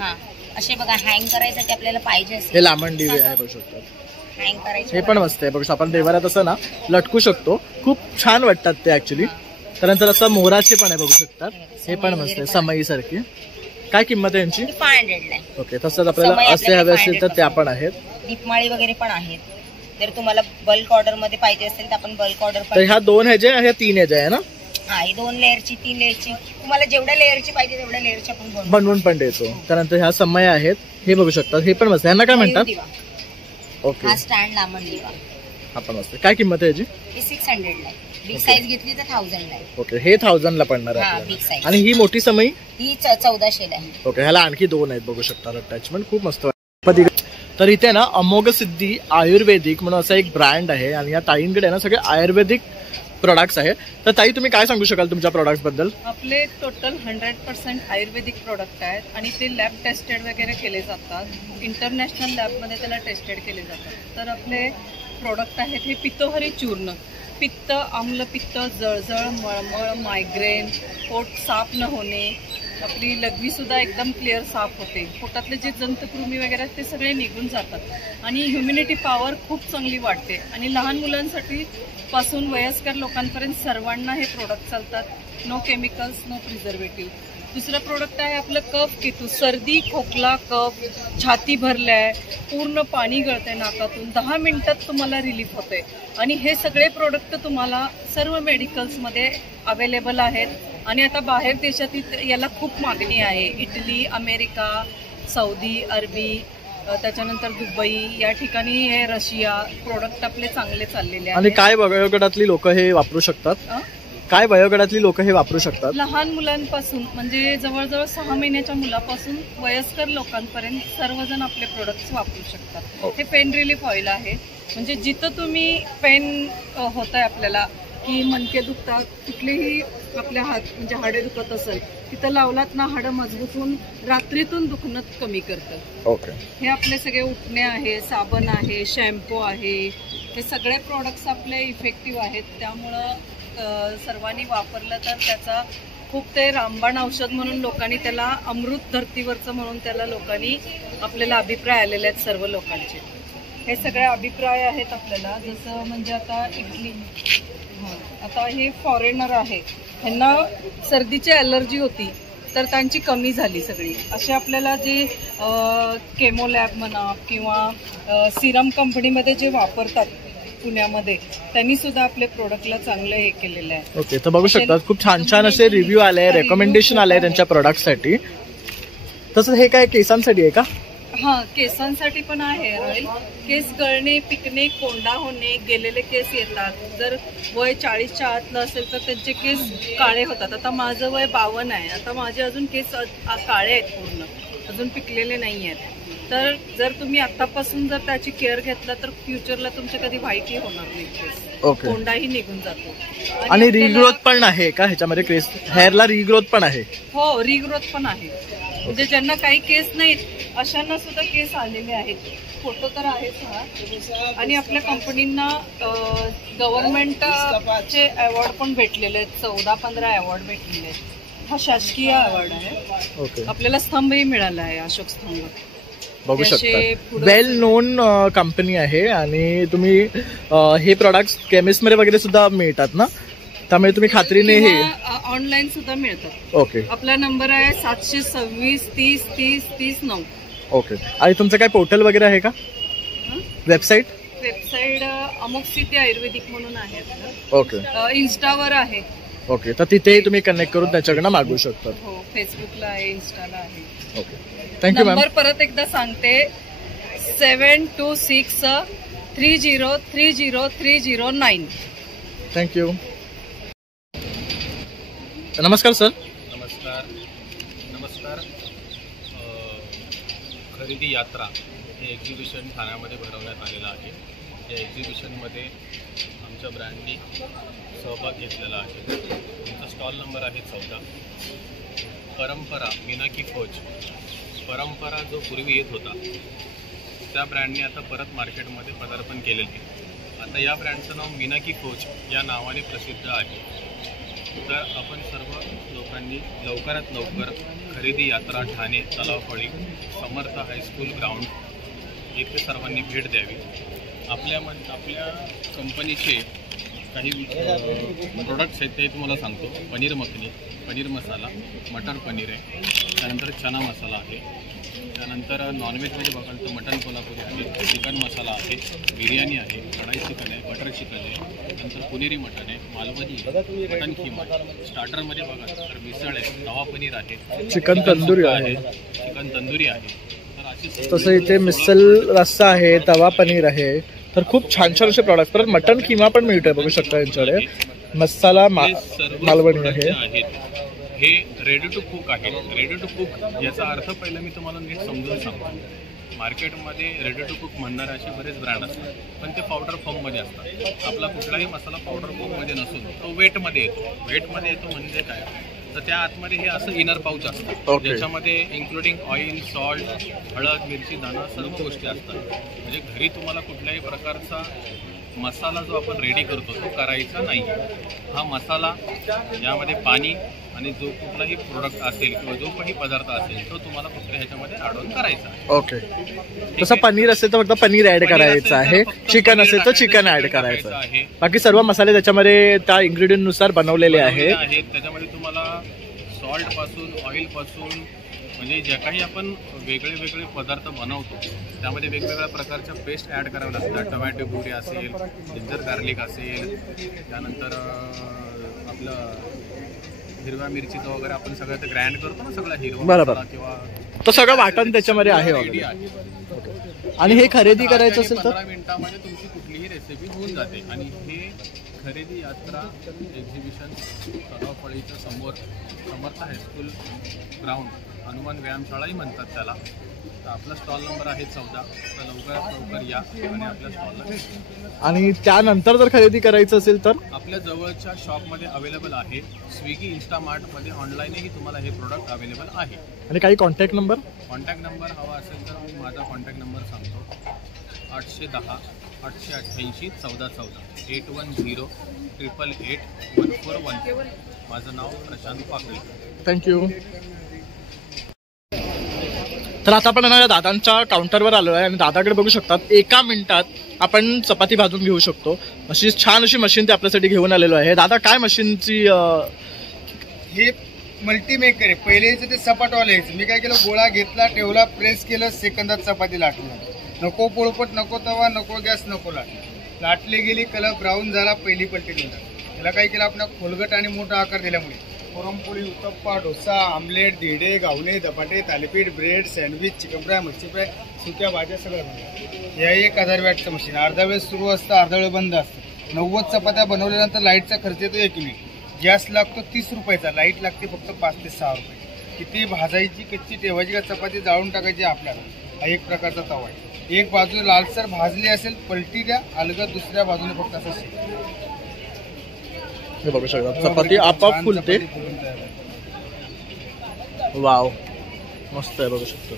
असे बघा हँग करायसाठी आपल्याला पाहिजे असेल हे लांबण दिवे आहे, बघू शकतात. हँग करायचे हे पण मस्त आहे, बघू शकतो. आपण देवाऱ्यात असं ना लटकू शकतो, खूप छान वाटतात ते ऍक्च्युली. त्यानंतर असं मोराचे पण आहे, बघू शकतात. हे पण मस्त आहे, समई सारखी. काय किंमत आहे यांची? 500 ला. ओके, तसंच आपल्याला असे हवे असतील तर त्या पण आहेत. दीपमाळी वगैरे पण आहेत. जर तुम्हाला बल्क ऑर्डर मध्ये पाहिजे असेल तर आपण बल्क ऑर्डर तर ह्या 2 ह्याचे ह्या 3 ह्याचे आहे ना? हा, ही 2 लेअरची 3 लेअरची, तुम्हाला जेवढ्या लेअरची पाहिजे तेवढ्या लेअरची आपण बनवून पण देतो. त्यानंतर ह्या समय आहेत, हे बघू शकतात. हे पण मस्त. यांना काय म्हणतात? ओके, हा स्टँड लांबण दिवा हा पण मस्त. काय किंमत आहे याची? ही 600 ला. बिग साईज घेतली तर 1000 ला. ओके, हे 1000 ला पडणार हा, आहे. Big size. आणि ही मोठी समई ही 1400 ला. ओके, ह्याला आणखी 2 आहेत, बघू शकता. अटॅचमेंट खूप मस्त. तर इथे ना अमोघ सिद्धी आयुर्वेदिक म्हणून असा एक ब्रँड आहे आणि या ताईंकडे ना सगळे आयुर्वेदिक प्रोडक्ट्स आहे. तर ताई तुम्ही काय सांगू शकाल तुमच्या प्रोडक्ट्स बद्दल? आपले टोटल 100% आयुर्वेदिक प्रोडक्ट आहेत आणि ते लॅब टेस्टेड वगैरे केले जातात. इंटरनॅशनल लॅबमध्ये त्याला टेस्टेड केले जातात. तर आपले प्रोडक्ट आहेत हे पित्तोहरी चूर्ण. पित्त, आम्लपित्त, जळजळ, मळमळ, मायग्रेन, पोट साफ न होणे, आपली लघवीसुद्धा एकदम क्लिअर साफ होते. पोटातले जे जंतुकृमी वगैरे आहेत ते सगळे निघून जातात आणि ह्युमिनिटी पॉवर खूप चांगली वाढते. आणि लहान मुलांसाठी पासून वयस्कर लोकांपर्यंत सर्वांना हे प्रोडक्ट चालतात. No chemicals, no preservative. दुसरं प्रोडक्ट आहे आपलं कफ केतू. सर्दी, खोकला, कफ, छाती भरलाय, पूर्ण पाणी गळतंय नाकातून, 10 मिनिटात तुम्हाला रिलीफ होते. आणि हे सगळे प्रोडक्ट तुम्हाला सर्व मेडिकल्समध्ये अवेलेबल आहेत. आणि आता बाहेर देशात याला खूप मागणी आहे. इटली, अमेरिका, सौदी अरबी, त्याच्यानंतर दुबई या ठिकाणी हे रशिया प्रोडक्ट आपले चांगले चाललेले आहेत. आणि काय वयोगटातली लोक हे वापरू शकतात? काय वयोगटातली लोक हे वापरू शकतात? लहान मुलांपासून म्हणजे जवळजवळ 6 महिन्याच्या मुलापासून वयस्कर लोकांपर्यंत सर्वजण आपले प्रोडक्ट्स वापरू शकतात. हे पेन रिलीफ ऑइल आहे. म्हणजे जिथं तुम्ही पेन होत आहे आपल्याला की मणके दुखतात, कुठलेही आपल्या हात म्हणजे हाडे दुखत असेल तिथं लावलात ना हाडं मजबूत होऊन रात्रीतून दुखणं कमी करतं. ओके, हे आपले सगळे उठणे आहे, साबण आहे, शॅम्पू आहे, हे सगळे प्रोडक्ट्स आपले इफेक्टिव्ह आहेत. त्यामुळं सर्वांनी वापरलं तर त्याचा खूप ते रामबाण औषध म्हणून लोकांनी त्याला अमृत धर्तीवरचं म्हणून त्याला लोकांनी आपल्याला अभिप्राय आलेले आहेत सर्व लोकांचे. हे सगळे अभिप्राय आहेत आपल्याला. जसं म्हणजे आता इटली, आता हे फॉरेनर आहे, ह्यांना सर्दीची ॲलर्जी होती तर त्यांची कमी झाली सगळी. असे आपल्याला जे केमोलॅब म्हणा किंवा सिरम कंपनीमध्ये जे वापरतात पुण्यामध्ये त्यांनी सुद्धा आपल्या प्रोडक्टला चांगलं हे केलेलं आहे. ओके, तर बघू शकता खूप छान छान असे रिव्ह्यू आले, रेकमेंडेशन आले त्यांच्या प्रोडक्टसाठी. तसं हे काय केसांसाठी आहे का? हा, केसांसाठी पण आहे हेअर ऑइल. केस गळणे, पिकणे, कोंडा होणे, गेलेले केस येतात. जर वय 40च्या आतलं असेल तर त्यांचे केस काळे होतात. आता माझं वय 52 आहे. आता माझे अजून केस काळे आहेत, पूर्ण अजून पिकलेले नाही आहेत. तर जर तुम्ही आतापासून जर त्याची केअर घेतला तर फ्युचरला तुमचे कधी व्हाईटही होणार नाही केस. ओके, कोंडाही निघून जातो. आणि रिग्रोथ पण आहे का ह्याच्यामध्ये? केस हेअरला रिग्रोथ पण आहे? हो, रिग्रोथ पण आहे. म्हणजे ज्यांना काही केस नाहीत अशांना सुद्धा केस आलेले आहेत. फोटो तर आहेच हा. आणि आपल्या कंपनींना गव्हर्नमेंटचे अवॉर्ड पण भेटलेले आहेत. 14-15 अवॉर्ड भेटलेले आहेत. हा शासकीय अवॉर्ड आहे. आपल्याला स्तंभही मिळाला आहे, अशोक स्तंभ. बघू शकता वेल नोन कंपनी आहे. आणि तुम्ही हे प्रोडक्ट्स केमिस्टमध्ये वगैरे सुद्धा मिळतात ना, त्यामुळे तुम्ही खात्रीने हे ऑनलाईन सुद्धा मिळतात. ओके, आपला नंबर आहे 726 30 30 30 9. ओके, आणि तुमचं काय पोर्टल वगैरे आहे का? वेबसाईट अमोघ सिद्धी आयुर्वेदिक म्हणून आहे. ओके, इन्स्टावर आहे. ओके, तर तिथेही तुम्ही कनेक्ट करून त्याच्याकडनं मागवू शकता. हो, फेसबुकला आहे, इन्स्टाला आहे. Okay, thank you ma'am. नंबर परत एकदा सांगते, 726 30303009. थँक्यू. नमस्कार सर. नमस्कार. खरेदी यात्रा हे एक्झिबिशन ठाण्यामध्ये भरवण्यात आलेलं आहे. या एक्झिबिशनमध्ये आमच्या ब्रँडनी सहभाग घेतलेला आहे. आमचा स्टॉल नंबर आहे 14. परंपरा मीनाकी फौज. परंपरा जो पूर्वी येत होता त्या ब्रँडने आता परत मार्केटमध्ये पदार्पण केलेलं आहे. आता या ब्रँडचं नाव मीनाकी फौज या नावाने प्रसिद्ध आहे. तर आपण सर्व लोकांनी लवकरात लवकर खरेदी यात्रा ठाणे तलावफळी समर्थ हायस्कूल ग्राउंड येथे सर्वांनी भेट द्यावी. आपल्या कंपनीचे काही प्रोडक्ट्स आहेत ते तुम्हाला सांगतो. पनीर मखनी, पनीर मसाला, मटर पनीर आहे, त्यानंतर चना मसाला आहे, त्यानंतर नॉनव्हेजमध्ये बघाल तर मटन कोल्हापुरी आहे, चिकन मसाला आहे, बिर्याणी आहे, कढाई चिकन आहे, बटर चिकन आहे, नंतर पुनेरी मटन आहे, मालवणी मटन खीमा आहे. स्टार्टरमध्ये बघाल तर मिसळ आहे, तवा पनीर आहे, चिकन तंदुरी आहे, चिकन तंदुरी आहे. तर अशी तसं इथे मिसल रस्सा आहे, तवा पनीर आहे. तर खूप छान छान असे प्रॉडक्ट. परत मटन किमा पण मिळतोय बघू शकता यांच्याकडे. मसाला मालवणी आहे. हे रेडी टू कुक आहे. रेडी टू कुक याचा अर्थ पहिला मी तुम्हाला नीट समजून सांगतो. मार्केटमध्ये रेडी टू कुक म्हणणारे असे बरेच ब्रँड असतात, पण ते पावडर फॉर्ममध्ये असतात. आपला कुठलाही मसाला पावडर फॉर्ममध्ये नसून तो वेटमध्ये येतो. वेटमध्ये येतो म्हणजे काय, तर त्या आतमध्ये हे असं इनर पाऊच असतं ज्याच्यामध्ये इन्क्लुडिंग ऑइल, सॉल्ट, हळद, मिरची, दाणा सर्व गोष्टी असतात. म्हणजे घरी तुम्हाला कुठल्याही प्रकारचा मसाला जो आपण रेडी करतो तो करायचा नाही. हा मसाला यामध्ये पाणी आणि जो कुठलाही प्रोडक्ट असेल किंवा जो काही पदार्थ असेल तो तुम्हाला फक्त ह्याच्यामध्ये ॲड ऑन करायचा आहे. ओके. तसं पनीर असेल तर फक्त पनीर ऍड करायचं आहे, चिकन असेल तर चिकन ऍड करायचं आहे. बाकी सर्व मसाले त्याच्यामध्ये त्या इन्ग्रेडियंट नुसार बनवलेले आहेत. त्याच्यामध्ये तुम्हाला सॉल्ट पासून, ऑइल पासून, म्हणजे ज्या काही आपण वेगळे पदार्थ बनवतो त्यामध्ये वेगवेगळ्या प्रकारच्या पेस्ट ॲड कराव्या लागतात. टोमॅटो प्युरी असेल, जिंजर गार्लिक असेल, त्यानंतर आपलं हिरव्या मिरचीचं वगैरे आपण सगळं ते ग्राइंड करतो ना, सगळं हिरवा किंवा तो सगळं वाटण त्याच्यामध्ये आहे. आणि हे खरेदी करायचं असेल तर 15 मिनिटामध्ये तुमची कुठलीही रेसिपी होऊन जाते. आणि हे खरेदी यात्रा एक्झिबिशन तलावफळीच्या समोर समर्थ हायस्कूल ग्राउंड, हनुमान व्यायामशाळाही म्हणतात त्याला. तर आपला स्टॉल नंबर आहे 14. तर लवकरात लवकर या आणि आपल्या स्टॉलला भेट. आणि त्यानंतर जर खरेदी करायचं असेल तर आपल्या जवळच्या शॉपमध्ये अवेलेबल आहे. स्विगी, इन्स्टामार्टमध्ये ऑनलाईनही तुम्हाला हे प्रोडक्ट अवेलेबल आहे. आणि काही कॉन्टॅक्ट नंबर हवा असेल तर मी माझा कॉन्टॅक्ट नंबर सांगतो. 810 888 1414 810-888-1414. माझं नाव प्रशांत पाकळे. थँक्यू. तर आता आपण दादांच्या काउंटरवर आलो आहे आणि दादाकडे बघू शकतात 1 मिनिटात आपण चपाती भाजून घेऊ शकतो. अशी छान अशी मशीन ते आपल्यासाठी घेऊन आलेलो आहे. दादा काय मशीनची? हे मल्टीमेकर आहे. पहिलेचं ते सपाटवाले यायचं. मी काय केलं, गोळा घेतला, ठेवला, प्रेस केलं, सेकंदात चपाती लाटून. नको पोळपट, नको तवा, नको गॅस, नको लाटले गेली, कलर ब्राऊन झाला, पहिली पलटी देऊन त्याला काय केलं, आपण खोलगट आणि मोठा आकार दिल्यामुळे पुरणपोळी, उत्तप्पा, डोसा, आमलेट, धिरडे, गावणे, धपाटे, thalipeeth, bread, sandwich, chicken fry, मच्छी फ्राय, सुक्या भाज्या सगळं बनवलं. या 1000 वॅटचं मशीन. अर्धा वेळ सुरू असतं, अर्धा वेळ बंद असतं. 90 चपात्या बनवल्यानंतर लाईटचा खर्च येतो 1 युनिट. गॅस लागतो 30 रुपयाचा, लाईट लागते फक्त 5 ते 6 रुपये. किती भाजायची, कच्ची ठेवायची का चपाती जाळून टाकायची आपल्याला. हा एक प्रकारचा तवा आहे. एक बाजू लालसर भाजली असेल पलटी द्या, अलगद दुसऱ्या बाजूने फक्त असं हे बघू शकता चपाती आपाप फुलते. वाव, मस्त आहे. बघू शकतो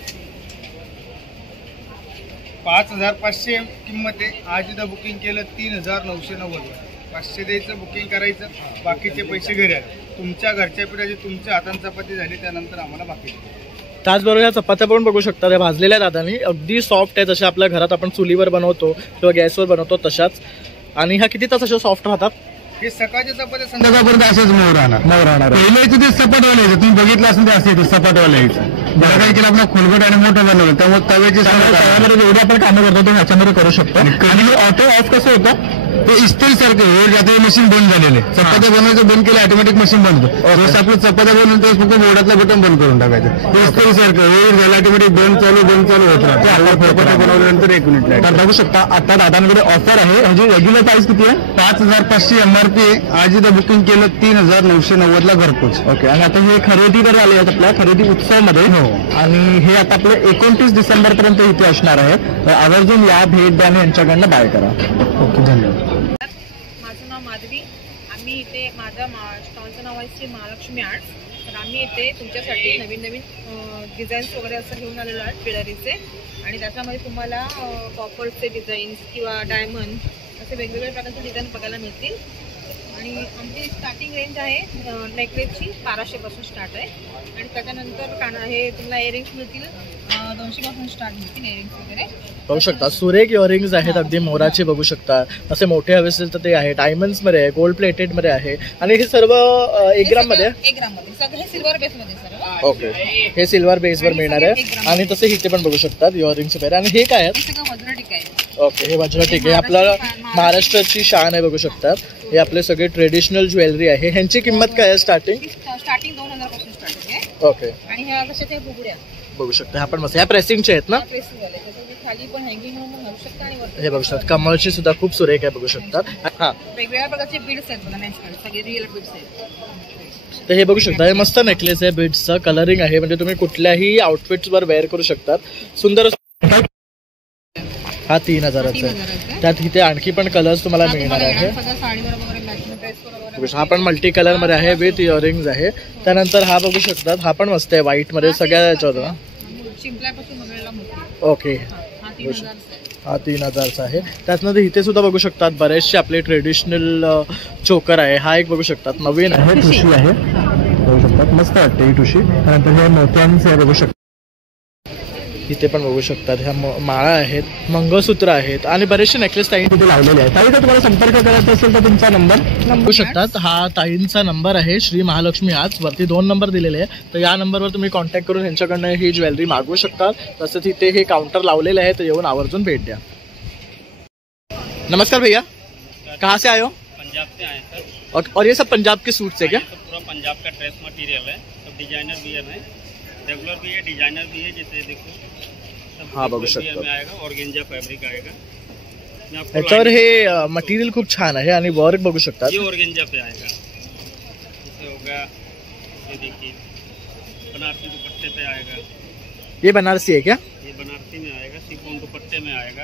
5500 किंमत आहे. आज इथं बुकिंग केलं 3990. 500 द्यायचं, बुकिंग करायचं, बाकीचे पैसे घरी आले. तुमच्या घरच्या पिठाची तुमच्या हाताने चपाती झाली, त्यानंतर आम्हाला बाकी. त्याचबरोबर ह्या चपात्या पण बघू शकता त्या भाजलेल्या दादानी अगदी सॉफ्ट आहे, जशा आपल्या घरात आपण चुलीवर बनवतो किंवा गॅसवर बनवतो तशाच. आणि ह्या किती तास अशा सॉफ्ट राहतात? हे सकाळच्या चपात्या संध्याकाळपर्यंत असेच मऊ राहणार. पहिल्याचं ते सपाटवाले यायचं, तुम्ही बघितलं असेल ते असे सपाटवाले यायचं. बरं काय केलं, आपला खोलगट आणि मोठं बनवलं, त्यामुळे तव्याची तव्यामध्ये जेवढे आपण कामं करतो ते ह्याच्यामध्ये करू शकतो. आणि ऑटो ऑफ कसं होतं, ते इस्त्री सारखं आहे, आता हे मशीन बंद झालेले. चपात्या बनवायचं बंद केलं, ऑटोमॅटिक मशीन बंद होतं. जसं आपलं चपात्या बनवून फक्त मोडातलं बटन बंद करून टाकायचं. इस्त्री सारखं वेळ झाला ऑटोमॅटिक बंद चालू होत राहते. आपल्या चपात्या बनवल्यानंतर 1 मिनिट लागेल. तर बघू शकता आता दादांकडे ऑफर आहे. ह्याची रेग्युलर प्राइस किती आहे? 5,500 MRP आहे. आज इथं बुकिंग केलं 3,990 ला घरपोच. ओके. आणि आता हे खरेदी कर आले आहेत आपल्या खरेदी उत्सवमध्ये. हो. आणि हे आता आपलं 29 डिसेंबर पर्यंत इथे असणार आहे. आवर्जून या, भेट द्या आणि यांच्याकडनं बाय करा. ओके, धन्यवाद. माझं नाव माधवी. आम्ही इथे माझ्या स्टॉलचं नाव आहे श्री महालक्ष्मी आर्ट्स. तर आम्ही इथे तुमच्यासाठी नवीन डिझाईन्स वगैरे असं घेऊन आलेलो आहे ज्वेलरीचे. आणि त्याच्यामध्ये तुम्हाला कॉपरचे डिझाईन्स किंवा डायमंड असे वेगवेगळ्या प्रकारचे डिझाईन बघायला मिळतील. आणि आमची स्टार्टिंग रेंज आहे नेकलेसची 1200 पासून स्टार्ट आहे. आणि त्याच्यानंतर हे तुम्हाला इयरिंग्स मिळतील 200 पासून स्टार्ट मिळतील इयरिंग्स वगैरे. बघू शकता सुरेख इयरिंग्स आहेत, अगदी मोराचे बघू शकता. असे मोठे हवे असेल तर ते आहे, डायमंड्स मध्ये आहे, गोल्ड प्लेटेड मध्ये आहे. आणि हे सर्व 1 ग्राम मध्ये 1 ग्राम मध्ये सगळे सिल्वर बेस मध्ये सर्व. ओके, हे सिल्वर बेसवर मिळणार आहे. आणि तसे इथे पण बघू शकतात इयरिंग्स पेअर. आणि हे काय आहे? वज्रटिक आहे. ओके, हे वज्रटिक आहे. आपल्याला महाराष्ट्राची शान आहे, बघू शकतात. हे आपले सगळे ट्रेडिशनल ज्वेलरी आहे. ह्यांची किंमत काय आहे? स्टार्टिंग 2000 पासून स्टार्ट आहे. ओके. आणि ह्या कशा ते बुगड्या बघू शकता. ह्या पण मस्त, ह्या प्रेसिंगचे आहेत ना? खाली पण हँगिंग म्हणून घालू शकता. आणि हे बघू शकतात, कमळची सुद्धा खूप सुरेख आहे, बघू शकतात. हा, वेगवेगळ्या प्रकारचे बीड्स आहेत बघा, नॅचरल सगळे रिअल बीड्स आहेत. तर हे बघू शकता, हे मस्त नेकलेस आहे, बीड्सचं कलरिंग आहे. म्हणजे तुम्ही कुठल्याही आउटफिट्स वर वेअर करू शकतात. सुंदर. हा 3000चा आहे. त्यात इथे आणखी पण कलर्स तुम्हाला मिळणार आहे. हा पण मल्टी कलर मध्ये आहे, विथ इयरिंग्स आहे. त्यानंतर हा बघू शकतात, हा पण मस्त आहे, व्हाईट मध्ये सगळ्या याच्यावर. ओके, हा 3000चा आहे. त्यातनंतर इथे सुद्धा बघू शकतात बरेचसे आपले ट्रेडिशनल चोकर आहे. हा एक बघू शकतात नवीन आहे, ठुशी आहे, बघू शकतात. मस्त वाटते ही ठुशी. त्यानंतर हे मोत्यांचे आहे, बघू शकतात. इथे पण बघू शकतात, ह्या माळा आहेत, मंगळसूत्र आहेत आणि बरेचसे नेकलेस ताई तिथे लावलेले आहेत. ताई, जर तुम्हाला संपर्क करायचा असेल तर तुमचा नंबर बघू शकतात. हा ताईंचा नंबर आहे, श्री महालक्ष्मी आर्ट्स. वरती 2 नंबर दिलेले आहे. तर या नंबरवर तुम्ही कॉन्टॅक्ट करून यांच्याकडनं ही ज्वेलरी मागवू शकता. तसंच इथे हे काउंटर लावलेले आहे, तर येऊन आवर्जून भेट द्या. नमस्कार भैया, कहाँ से आए हो? पंजाब से आए सर. और ये सब पंजाब के सूट्स है क्या? पूरा पंजाब का ड्रेस मटेरियल है, सब डिजाइनर वियर है, रेगुलर भी है, डिजाइनर भी है. जैसे देखो, हाँ बघू शकतो, ऑर्गेंजा फैब्रिक आएगा. याच्यावर हे मटेरियल खूप छान आहे आणि वर्क बघू शकतात. ये ऑर्गेंजा पे आएगा. जैसे हो गया, ये देखिए बनारसी दुपट्टे पे आएगा. ये बनारसी है क्या? ये बनारसी में आएगा, शिफॉन दुपट्टे में आएगा.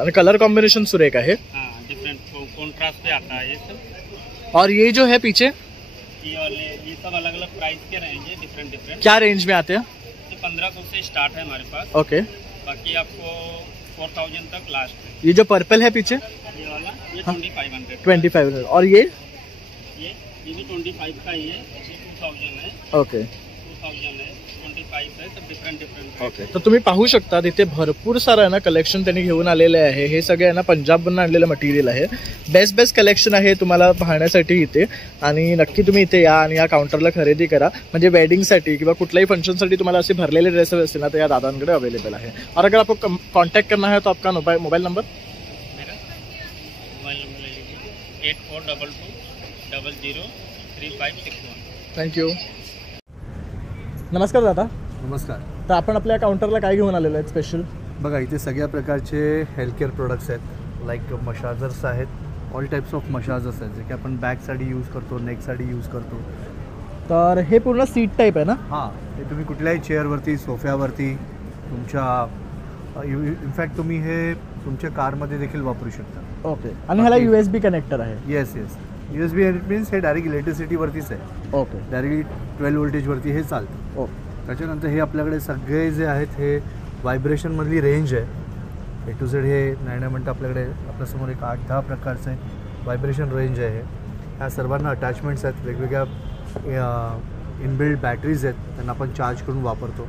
आणि कलर कॉम्बिनेशन सुरेख है. हाँ, डिफरेंट कॉन्ट्रास्ट पे आता है ये सब. और ये जो है पीछे, ये सब अलग अलग प्राइस के रहेंगे, डिफरेंट. क्या रेंज में आते हैं? 1500 से स्टार्ट है हमारे पास. ओके. बाकी आपको 4000 तक लास्ट है. ये जो पर्पल है पीछे, ये वाला, ये 2500. 2500. और ये भी 25 का ही है. ये 2000 है. ओके. 2000 है, 25 है. सब डिफरेंट. ओके. तर तुम्ही पाहू शकता इथे भरपूर सारं आहे ना कलेक्शन त्यांनी घेऊन आलेले आहे. हे सगळे आहे ना पंजाबमधून आणलेलं मटेरियल आहे. बेस्ट कलेक्शन आहे तुम्हाला पाहण्यासाठी इथे. आणि नक्की तुम्ही इथे या आणि या काउंटरला खरेदी करा. म्हणजे वेडिंगसाठी किंवा कुठल्याही फंक्शनसाठी तुम्हाला असे भरलेले ड्रेसेस असतील ना, तर या दादांकडे अवेलेबल आहे. और अगर आपको कॉन्टैक्ट करना है तो आपका मोबाइल नंबर 8422003561. थँक्यू. नमस्कार दादा. नमस्कार. तर आपण आपल्या काउंटरला काय घेऊन आलेलो आहे स्पेशल? बघा, इथे सगळ्या प्रकारचे हेल्थकेअर प्रोडक्ट्स आहेत. लाईक मसाजर्स आहेत, ऑल टाईप्स ऑफ मसाजर्स आहेत, जे की आपण बॅकसाठी यूज करतो, नेकसाठी यूज करतो. तर हे पूर्ण सीट टाईप आहे ना? हां, हे तुम्ही कुठल्याही चेअरवरती, सोफ्यावरती, तुमच्या इनफॅक्ट तुम्ही हे तुमच्या कारमध्ये देखील वापरू शकता. ओके. आणि ह्याला USB कनेक्टर आहे? येस. USB मीन्स हे डायरेक्ट इलेक्ट्रिसिटीवरतीच आहे. ओके. डायरेक्ट 12 व्होल्टेजवरती हे चालतं. ओके. त्याच्यानंतर हे आपल्याकडे सगळे जे आहेत हे व्हायब्रेशनमधली रेंज आहे. A to Z हे नाही म्हणतं आपल्याकडे आपल्यासमोर एक 8-10 प्रकारचे व्हायब्रेशन रेंज आहे. ह्या सर्वांना अटॅचमेंट्स आहेत, वेगवेगळ्या इनबिल्ड बॅटरीज आहेत, त्यांना आपण चार्ज करून वापरतो.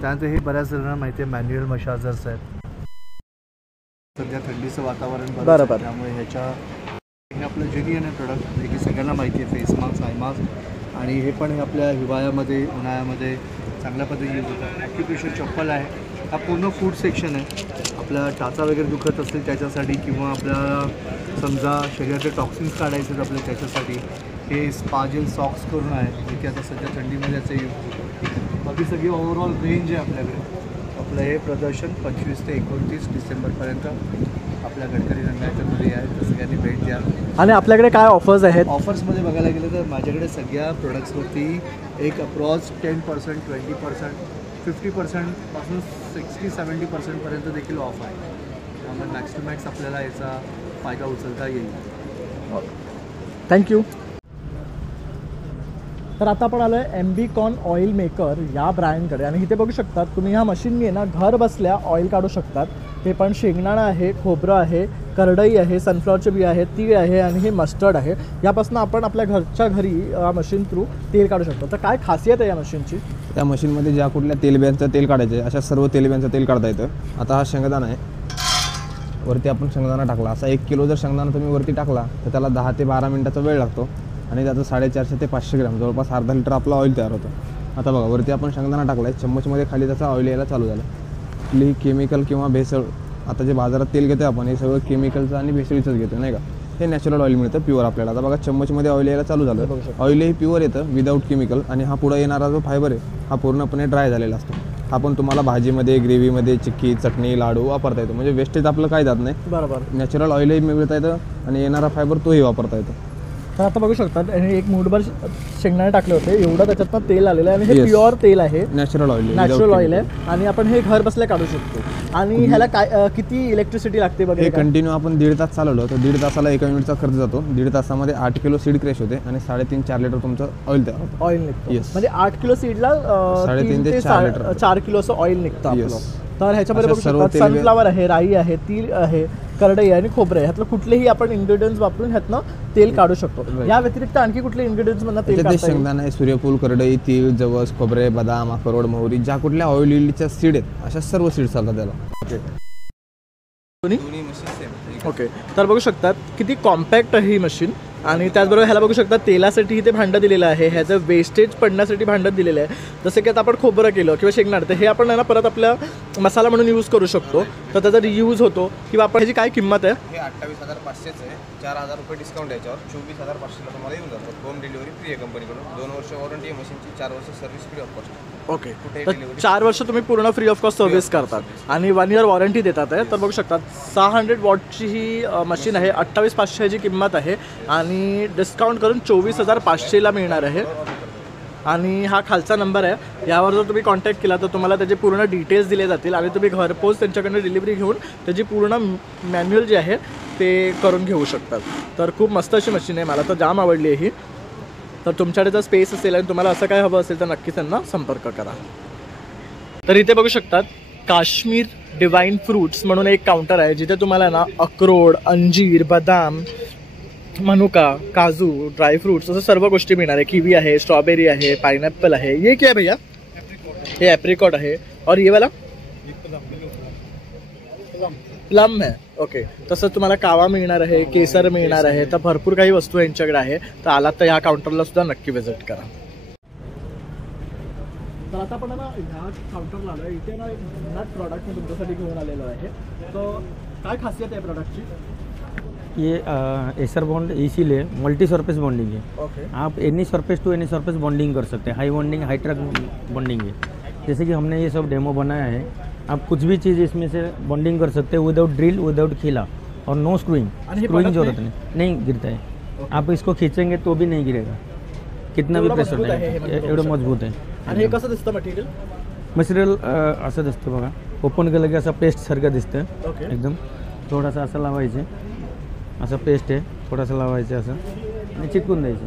त्यानंतर हे बऱ्याच जणांना माहिती आहे मॅन्युअल मसाजर्स आहेत. सध्या थंडीचं वातावरण बरोबर, त्यामुळे हे आपलं जेन्युइन आहे प्रोडक्ट, जे की सगळ्यांना माहिती आहे. फेस मास्क, आय मास्क, आणि हे पण हे आपल्या हिवाळ्यामध्ये, उन्हाळ्यामध्ये चांगल्या पद्धतीने यूज होतात. ॲक्युप्रेशर चप्पल आहे. हा पूर्ण फूड सेक्शन आहे. आपल्या टाचा वगैरे दुखत असतील त्याच्यासाठी, किंवा आपल्याला समजा शरीराचे टॉक्सिन्स काढायचे आहेत आपल्या त्याच्यासाठी हे स्पा जेल सॉक्स करून आहे जे की आता सध्या थंडीमध्ये याचा यूज होतो. बाकी सगळी ओव्हरऑल रेंज आहे आपल्याकडे. आपलं हे प्रदर्शन 25 ते 29 डिसेंबरपर्यंत आपल्या गडकरी रंगायच्यामध्ये आहे, तर सगळ्यांनी भेट द्या. आणि आपल्याकडे काय ऑफर्स आहेत? ऑफर्समध्ये बघायला गेलं तर माझ्याकडे सगळ्या प्रोडक्ट्सवरती एक अप्रॉक्स 10%, 20%, 50% पासून 60-70% देखील ऑफ आहे. त्यामुळे मॅक्स टू मॅक्स आपल्याला याचा फायदा उचलता येईल. थँक्यू. तर आता आपण आलो आहे MBCon ऑइल मेकर या ब्रँडकडे आणि इथे बघू शकतात तुम्ही ह्या मशीननी आहे ना घर बसल्या ऑइल काढू शकतात. ते पण शेंगदाणा आहे, खोबरं आहे, करडई आहे, सनफ्लॉवरचे बी आहे, तीळ आहे आणि हे मस्टर्ड आहे. यापासून आपण आपल्या घरच्या घरी मशीन थ्रू तेल काढू शकतो. तर काय खासियत आहे या मशीनची? त्या मशीनमध्ये ज्या कुठल्या तेलबियांचं तेल काढायचं अशा सर्व तेलबियांचं तेल काढता येतं. आता हा शेंगदाणा आहे, वरती आपण शेंगदाणा टाकला. असा 1 किलो जर शेंगदाणा तुम्ही वरती टाकला तर त्याला 10 ते 12 मिनटाचा वेळ लागतो आणि त्याचं 450 ते 500 ग्रॅम जवळपास अर्धा लिटर आपलं ऑइल तयार होतं. आता बघा वरती आपण शेंगदाणा टाकला आहे, चम्मचमध्ये खाली त्याचा ऑइल यायला चालू झालं. कुठलीही केमिकल किंवा भेसळ, आता जे बाजारात तेल घेतो आपण हे सगळं केमिकलचं आणि भेसळीचंच घेतो नाही का. हे नॅचरल ऑइल मिळतं प्युअर आपल्याला. आता बघा चम्मचमध्ये ऑइल यायला चालू झालं. ऑइलही प्युअर येतं विदाऊट केमिकल आणि हा पुढे येणारा जो फायबर आहे हा पूर्णपणे ड्राय झालेला असतो. हा पण तुम्हाला भाजीमध्ये, ग्रेव्हीमध्ये, चिक्की, चटणी, लाडू वापरता येतो. म्हणजे वेस्टेज आपलं काय जात नाही. बरोबर. नॅचरल ऑइलही मिळता येतं आणि येणारा फायबर तोही वापरता येतो. तर आता बघू शकतात एक मूठभर शेंगदाणे टाकले होते, एवढं त्याच्यातनं तेल आलेलं आहे आणि हे प्युअर तेल आहे, नॅचरल ऑइल आहे आणि आपण हे घर बसल्या काढू शकतो. आणि ह्याला काय किती इलेक्ट्रिसिटी लागते बघा? हे कंटिन्यू आपण 1.5 तास चालवलं तर 1.5 तासाला 1 युनिटचा खर्च जातो. 1.5 तासामध्ये 8 किलो सीड क्रॅश होते आणि 3.5-4 लिटर तुमचं ऑइल तयार होतं. ऑइल निघतं म्हणजे 8 किलो सीडला 3.5 ते 4 किलो असं ऑइल निघतं आपलं. तर ह्याच्यामध्ये बघू शकता सनफ्लावर आहे, राई आहे, तीळ आहे, करडई आहे आणि खोबरं आहे. ह्यातलं कुठलेही आपण इन्ग्रेडियंट्स वापरून ह्यातनं तेल काढू शकतो. या व्यतिरिक्त आणखी कुठले इन्ग्रेडियंट्स मधनं तेल काढता येईल? शेंगदाणा आहे, सूर्यफूल, करडई, तीळ, जवस, खोबरे, बदाम, अक्रोड, मोहरी, ज्या कुठल्या ऑइलच्या सीड आहेत अशा सर्व सीड्स चालतात त्याला. ओके. तर बघू शकतात किती कॉम्पॅक्ट आहे ही मशीन. आणि त्याचबरोबर ह्याला बघू शकता तेलासाठी इथे भांडं दिलेलं आहे, ह्याचं वेस्टेज पडण्यासाठी भांडं दिलेलं आहे. जसं की आता आपण खोबरं केलं किंवा शेंगदाणा तर हे आपण ना परत आपल्या मसाला म्हणून यूज करू शकतो, तर त्याचा रियूज होतो. किंवा आपण ह्याची काय किंमत आहे? हे 28,500 आहे, 4,000 रुपये डिस्काउंट याच्यावर 24,500 तुम्हाला येऊन जातो. होम डिलिव्हरी फ्री आहे कंपनीकडून. 2 वर्ष वॉरंटी आहे मशीनची, 4 वर्ष service free of cost. Okay. तर 4 वर्ष तुम्ही पूर्ण फ्री ऑफ कॉस्ट सर्व्हिस करतात आणि 1 इयर वॉरंटी देतात आहे. तर बघू शकतात 600 वॉटची ही मशीन आहे. 28,500 ची किंमत आहे आणि डिस्काउंट करून 24,500ला मिळणार आहे. आणि हा खालचा नंबर आहे, यावर जर तुम्ही कॉन्टॅक्ट केला तर तुम्हाला त्याचे पूर्ण डिटेल्स दिले जातील आणि तुम्ही घरपोच त्यांच्याकडनं डिलिव्हरी घेऊन त्याची पूर्ण मॅन्युअल जे आहे ते करून घेऊ शकतात. तर खूप मस्त अशी मशीन आहे, मला तर जाम आवडली आहे ही. तर तुमच्याकडे जर स्पेस असेल आणि तुम्हाला असं काय हवं असेल तर नक्की त्यांना संपर्क करा. तर इथे बघू शकतात काश्मीर डिवाइन फ्रूट्स म्हणून एक काउंटर आहे, जिथे तुम्हाला ना अक्रोड, अंजीर, बदाम, मनुका, काजू, ड्राई फ्रूट्स असं सर्व गोष्टी मिळणार आहे. किवी आहे, स्ट्रॉबेरी आहे, पाइनएप्पल आहे. ये क्या है भैया? ये एप्रिकॉट आहे. और ये वाला प्लम है. ओके. तसंच तुम्हाला कावा मिळणार आहे, केसर मिळणार आहे. तर भरपूर काही वस्तू यांच्याकडे आहे. तर आलात तर ह्या काउंटरला सुद्धा नक्की व्हिजिट करा. तर आता आपण ना ह्या काउंटरला आलो आहे. इथे ना एक नट प्रॉडक्ट मी तुमच्यासाठी घेऊन आलेलो आहे. तर काय खासियत आहे प्रॉडक्टची? ये एसर बॉन्ड इसीलिए मल्टी सरफेस बॉन्डिंग है. ओके. आप any surface to any surface bonding कर सकते हैं. High bonding, high truck bonding है. जैसे कि हमने ये सब डेमो बनाया है, आप कुछ भी चीज़ इसमें से बॉन्डिंग कर सकते हैं विदाउट ड्रिल, विदाउट खीला और नो स्क्रूइंग. स्क्रूइंग जरूरत नहीं गिरता है. आप इसको खींचेंगे तो भी नहीं गिरेगा, कितना भी प्रेशर नहीं. एवढं मजबूत आहे. आणि हे कसं दिसतं मटेरियल? मटेरियल असं दिसतं बघा, ओपन केलं की असं पेस्ट सारखं दिसतं. ओके. एकदम थोडासा असं लावायचं, असं पेस्ट आहे, थोडासा लावायचं असं आणि चिटकून द्यायचं.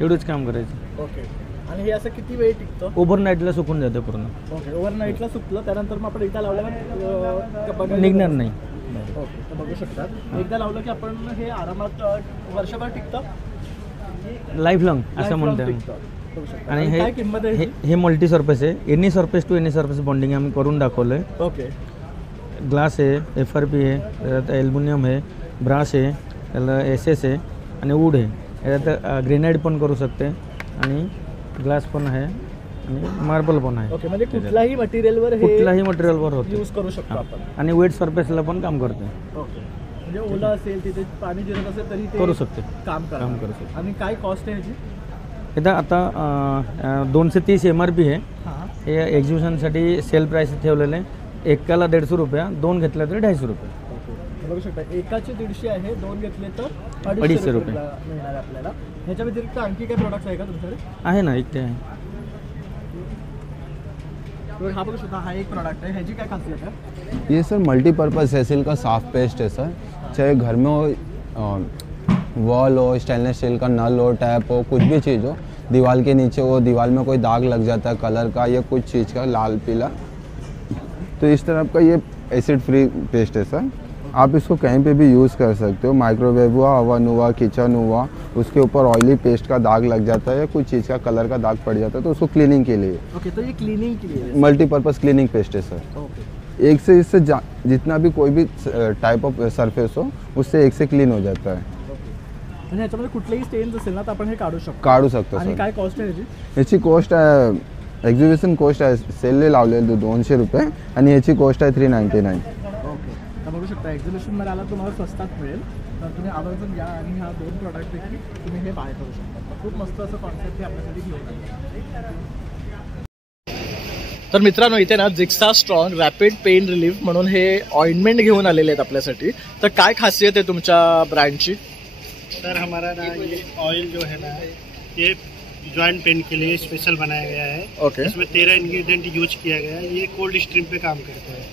एवढंच काम करायचं. ओके. आणि हे असं किती वेळ टिकतं? ओव्हरनाईटला सुकून जातं पूर्ण. ओके. ओव्हरनाईटला सुकलं त्यानंतर मग आपण एकदा लावल्यावर निघणार नाही. ओके. तर बघू शकतात एकदा लावलं की आपण हे आरामात वर्षभर टिकतं, लाईफ लॉंग असं म्हणतो. आणि हे मल्टी सरफेस आहे. Any surface to any surface bonding आम्ही करून दाखवलं आहे. ओके. ग्लास आहे, FRP आहे, त्याच्यात ॲल्युमिनियम आहे, ब्रास आहे, त्याला SS आहे आणि वूड आहे. याच्यात ग्रेनाइट पण करू शकते आणि ग्लास पण आहे आणि मार्बल पण आहे. ओके. म्हणजे कुठल्याही मटेरियलवर कुठल्याही मटेरियलवर होतं, यूज करू शकतो आपण. आणि वेट सरफेसला पण काम करते. ओके. म्हणजे ओला असेल तिथे पाणी जिरत असेल तरी ते करू शकते. काम काम करू शकते. आणि काय कॉस्ट आहे ह्याची? इथं आता 230 MRP आहे. हां. हे एक्झिबिशनसाठी सेल प्राईस ठेवलेलं आहे. एकाला 150 रुपये, 2 घेतले तर 250 रुपये. बघू शकता एकाचे 150 आहे, 2 घेतले तर 250 रुपये मिळणार आपल्याला. ह्याच्या व्यतिरिक्त आणखी काय प्रोडक्ट्स आहे का तुमच्याकडे? आहे ना, इथे आहे. हा बघू शकता, हा एक प्रोडक्ट है, ह्याची काय खासियत है? ये सर मल्टीपर्पज़ सेसिल का साफ पेस्ट है सर। चाहे घर में हो, वॉल हो, स्टेनलेस स्टील का नल हो, टैप हो, कुछ भी चीज़ हो, दीवार के नीचे हो, दीवार में कोई दाग लग जाता है कलर का या कुछ चीज़ का लाल पीला, तो इस तरह का ये एसिड फ्री पेस्ट है सर। आप इसको कहीं पे भी यूज़ कर सकते हो। माइक्रोवेव हुआ, ओवन हुआ, किचन हुआ, उसके ऊपर ऑयली पेस्ट का दाग लग जाता है या कुछ चीज़ का कलर का दाग पड़ जाता है तो उसको क्लीनिंग के लिए। ओके, तो ये क्लीनिंग के लिए मल्टीपर्पज़ क्लीनिंग पेस्ट है सर। ओके। एक से इससे जितना भी कोई भी टाइप ऑफ सरफेस हो उससे एक से क्लीन हो जाता है। म्हणजे ह्याच्यामध्ये कुठलेही स्टेन्स असेल ना तर आपण हे काढू शकतो. काढू शकतो आणि सर. काय कॉस्ट आहे ह्याची? ह्याची कॉस्ट आहे, एक्झिबिशन कॉस्ट आहे, सेलने लावलेली 200 रुपये आणि ह्याची कॉस्ट आहे 399. तर बघू शकता एक्झिबिशनमध्ये आला तुम्हाला स्वस्तात मिळेल, तर तुम्ही आवर्जून या आणि ह्या 2 प्रोडक्ट देखील तुम्ही हे बाय करू शकता. खूप मस्त असं कॉन्सेप्ट हे आपल्यासाठी घेऊन आलं. तर मित्रांनो इथे ना जिक्सा स्ट्रॉंग रॅपिड पेन रिलीफ म्हणून हे ऑइंटमेंट घेऊन आलेले आहेत आपल्यासाठी. तर काय खासियत आहे तुमच्या ब्रँडची? सर हमारा ना ये ऑयल जो है ना ये जॉइंट पेन के लिए स्पेशल बनाया गया है. ओके. इसमें 13 इंग्रेडिएंट यूज किया गया है. ये कोल्ड स्ट्रीम पे काम करता है.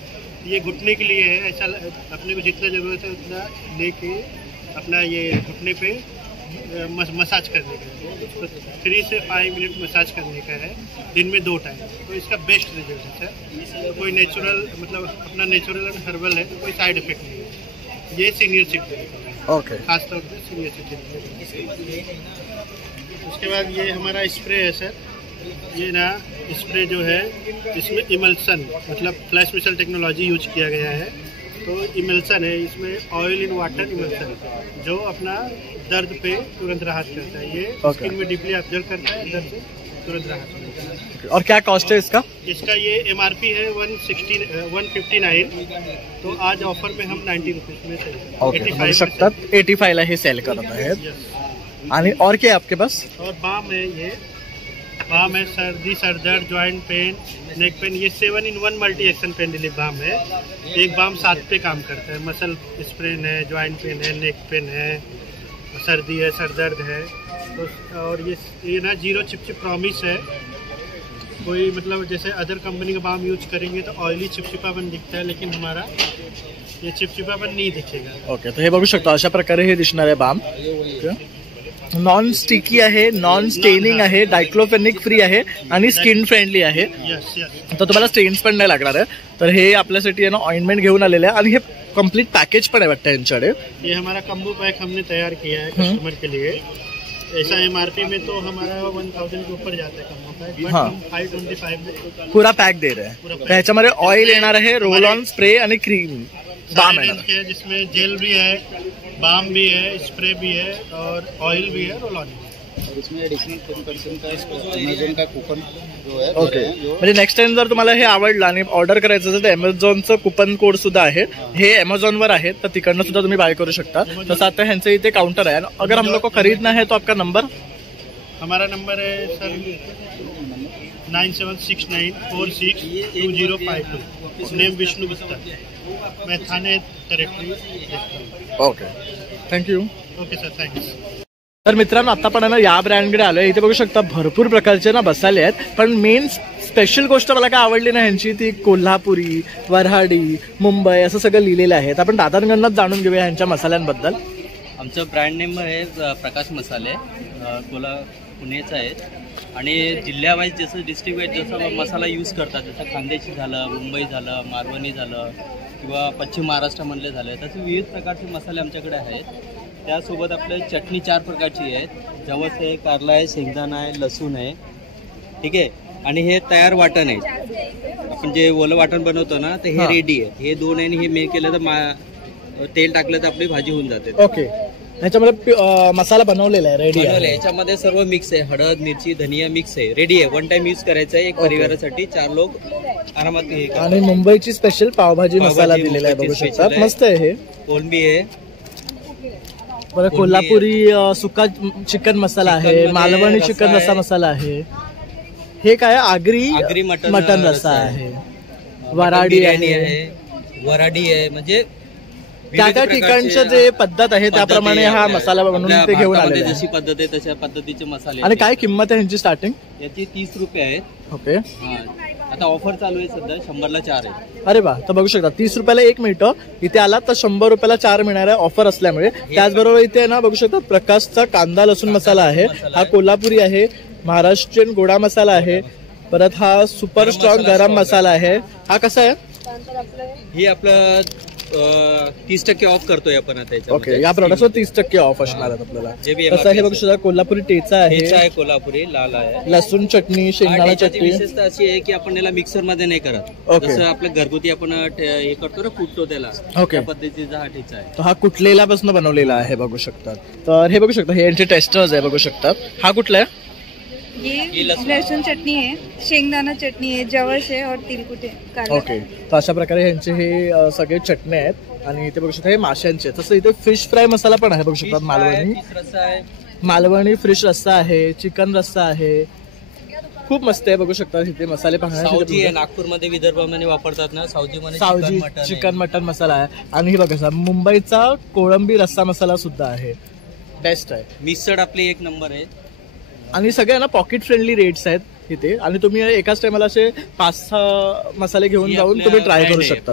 ये घुटने के लिए है, ऐसा अपने को जितना ज़रूरत है उतना लेके अपना ये घुटने पे मसाज करने का है. तो 3 से 5 मिनट मसाज करने का है दिन में 2 टाइम. तो इसका बेस्ट रिजल्ट है सर. कोई नेचुरल मतलब अपना नेचुरल एंड हर्बल है तो कोई साइड इफेक्ट नहीं है. ये सीनियर सिटीजन ओके, खासतौर पर सीनियर सिटीजन. उसके बाद ये हमारा स्प्रे है सर. ये ना स्प्रे जो है इसमें इमल्सन मतलब फ्लैश मिसल टेक्नोलॉजी यूज किया गया है. तो इमल्सन है, इसमें ऑयल इन वाटर इमल्सन जो अपना दर्द पे तुरंत राहत करता है. ये स्किन में डीपली ऑब्जर्व करता है, दर्द से तुरंत राहत करता है. और क्या कॉस्ट है इसका? इसका ये MRP है 159. तो आज ऑफर में हम 90 रुपीज़ में सेल. ओके, बघू शकतात 85 ला हे सेल करत आहेत. आणि और क्या है आपके पास? और बाम है, ये बाम है सर्दी सर दर्द जॉइंट पेन नेक पेन. ये 7 in 1 multi action pain relief balm है. एक बाम 7 पे काम करता है. मसल स्प्रेन है, जॉइंट पेन है, नेक पेन है, सर्दी है, सर दर्द है. तो और ये ना 0 चिपचिप प्रॉमिस है. कोई मतलब जैसे अदर कंपनी का बाम यूज करेंगे तो ऑयली चिपचिपापन दिखता है, लेकिन हमारा ये चिपचिपापन नहीं दिखेगा. ओके, तो हे बघू शकतो अशा प्रकारे हे दिसणार आहे बाम. नॉन स्टिकी आहे, नॉन स्टेनिंग आहे, डायक्लोफेनिक फ्री आहे आणि स्किन फ्रेंडली आहे. तर तुम्हाला स्टेन्स पण नाही लागणार आहे. तर हे आपल्यासाठी आहे ना ऑइंटमेंट घेऊन आलेले आहे आणि हे कंप्लीट पॅकेज पण आहे वाटतं यांच्याकडे. ये हमारा कम्बो पैक हमने तैयार किया है कस्टमर के लिए. ऐसा MRP में तो हमारा 1000 के ऊपर जाता है कम्बो पैक, बट हम 525 में पूरा पॅक दे रहे हैं. ह्याच्यामध्ये ऑइल येणार आहे, रोल ऑन, स्प्रे आणि क्रीम बाम आहे, जिसमें जेल भी है, बाम भी है, स्प्रे भी है और ऑयल भी है, रोल ऑन. इसमें एडिशनल 10% का अमेझॉन का कूपन जो है. ओके, म्हणजे नेक्स्ट टाइम जर तुम्हाला हे आवडलं आणि ऑर्डर करायचं असेल तर अमेझॉनचं कूपन कोड सुद्धा आहे. हे अमेझॉनवर आहे तर तिकडनं सुद्धा तुम्ही बाय करू शकता. तसं आता ह्यांचं इथे काउंटर आहे. अगर हम लोग को खरीदना है तो आपका नंबर? हमारा नंबर है सर 9769462052. नेम विष्णु गुप्ता. मैं Thane directory. Okay, thank you. Okay sir, thanks. तर मित्रांनो आता पण ना या ब्रँडकडे आलोय. इथे बघू शकता भरपूर प्रकारचे ना मसाले आहेत, पण मेन स्पेशल गोष्ट मला काय आवडली ना ह्यांची ती कोल्हापुरी, वऱ्हाडी, मुंबई असं सगळं लिहिलेलं आहे. आपण दादांकडूनच जाणून घेऊया ह्यांच्या मसाल्यांबद्दल. आमचं ब्रँड नेम आहे प्रकाश मसाले. पुण्याचं आहे आणि जिल्ह्यावाईज जसं डिस्ट्रिक्ट वाईज जसं मसाला यूज करतात, जसं खानदेशी झालं, मुंबई झालं, मालवणी झालं किंवा पश्चिम महाराष्ट्रामधले झाले, तसे विविध प्रकारचे मसाले आमच्याकडे आहेत. त्यासोबत आपल्या चटणी 4 प्रकारची आहेत. जवस आहे, कारला आहे, शेंगदाणा आहे, लसूण आहे. ठीक आहे. आणि हे तयार वाटण आहे. आपण जे ओलं वाटण बनवतो ना ते हे रेडी आहे. हे 2 आहे आणि हे मे केलं तर तेल टाकलं तर आपली भाजी होऊन जाते. ओके, ह्याच्यामध्ये मसाला बनवलेला आहे, रेडी आहे. याच्यामध्ये सर्व मिक्स आहे. हळद, मिरची, धनिया मिक्स आहे, रेडी आहे. 1 टाइम यूज करायचा आहे. एक परिवारासाठी 4 लोक आरामात हे. आणि मुंबईची स्पेशल पावभाजी मसाला दिलेला आहे, बघू शकता. मस्त आहे. हे कोलंबी आहे, बरं, कोल्हापुरी सुका चिकन मसाला आहे, मालवणी चिकन रस्सा मसाला आहे. हे काय आगरी मटन रस्सा आहे, वराडी आहे, वराडी आहे. म्हणजे त्या त्या ठिकाणचं जे पद्धत आहे त्याप्रमाणे हा मसाला बनवून ते घेऊन आले. जशी पद्धत आहे तशा पद्धतीचे मसाले. आणि काय किंमत आहे ह्यांची स्टार्टिंग? याची 30 रुपये आहे. ओके. आता ऑफर चालू आहे सध्या, 100ला 4 आहे. अरे वा, तर बघू शकता 30 रुपयाला 1 मिळतं. इथे आला तर 100 रुपयाला 4 मिळणार आहे ऑफर असल्यामुळे. त्याचबरोबर इथे ना बघू शकता प्रकाशचा कांदा लसूण मसाला आहे. हा कोल्हापुरी आहे. महाराष्ट्रीयन गोडा मसाला आहे. परत हा सुपर स्ट्रॉंग गरम मसाला आहे. हा कसा आहे? ही आपलं 30% ऑफ करतोय आपण आता. ओके, या प्रोडक्टवर 30% ऑफ असणार आहे आपल्याला. तसं हे बघू शकता कोल्हापुरी टेचा आहे, कोल्हापुरी लाल आहे, लसूण चटणी, शेंगदाणा चटणी. विशेषतः अशी आहे की आपण याला मिक्सर मध्ये नाही करत. जसं आपलं घरगुती आपण हे करतो ना, कुटतो त्याला, त्या पद्धतीचा हा ठेचा आहे. तर हा कुटलेल्यापासून बनवलेला आहे बघू शकतात. तर हे बघू शकता, हे यांचे टेस्टर्स आहे बघू शकतात. हा कुठला आहे? ये लहसुन चटनी है, शेंगदाणा चटनी है, जवस है और तिलकुटे. ओके, तर अशा प्रकारे ह्यांचे हे सगळे चटणे आहेत. आणि इथे बघू शकता हे माशांचे. तसं इथे फिश फ्राय मसाला पण आहे बघू शकतात. मालवणी फिश रस्सा आहे, चिकन रस्सा आहे. खूप मस्त आहे बघू शकता. इथे मसाले पाहण्यासाठी नागपूरमध्ये विदर्भामध्ये वापरतात ना, सावजी चिकन मटन मसाला आहे. आणि हे बघा मुंबईचा कोळंबी रस्सा मसाला सुद्धा आहे, बेस्ट आहे. मिसळ आपली 1 नंबर आहे. आणि सगळ्यांना पॉकेट फ्रेंडली रेट्स आहेत इथे. आणि तुम्ही एकाच टायमाला असे 5-6 मसाले घेऊन जाऊन तुम्ही ट्राय करू शकता.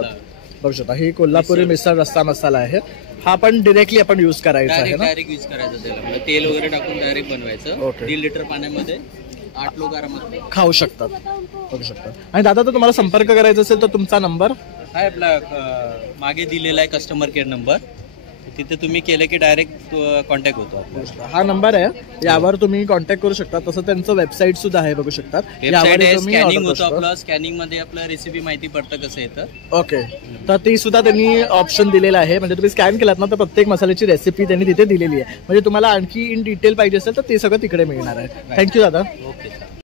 बघू शकता ही कोल्हापुरी मिसळ रस्सा मसाला आहे. हा पण डिरेक्टली आपण युज करायचा आहे ना, डायरेक्ट यूज करायचं त्याला. तेल वगैरे टाकून डायरेक्ट बनवायचं. 1.5 लिटर पाण्यामध्ये 8 लोक आरामात खाऊ शकतात. बघू शकतात. आणि दादा, तर तुम्हाला संपर्क करायचा असेल तर तुमचा नंबर आहे आपला मागे दिलेला आहे, कस्टमर केअर नंबर. तिथे तुम्ही केलं की डायरेक्ट कॉन्टॅक्ट होतो. हा नंबर आहे, यावर तुम्ही कॉन्टॅक्ट करू शकता. तसं त्यांचं वेबसाईट सुद्धा आहे बघू शकतात. स्कॅनिंग होतं आपलं, स्कॅनिंग मध्ये आपलं रेसिपी माहिती पडतं कसं येतं. ओके, तर ती सुद्धा त्यांनी ऑप्शन दिलेला आहे. म्हणजे तुम्ही स्कॅन केलात ना तर प्रत्येक मसाल्याची रेसिपी त्यांनी तिथे दिलेली आहे. म्हणजे तुम्हाला आणखी इन डिटेल पाहिजे असेल तर ते सगळं तिकडे मिळणार आहे. थँक्यू दादा. ओके.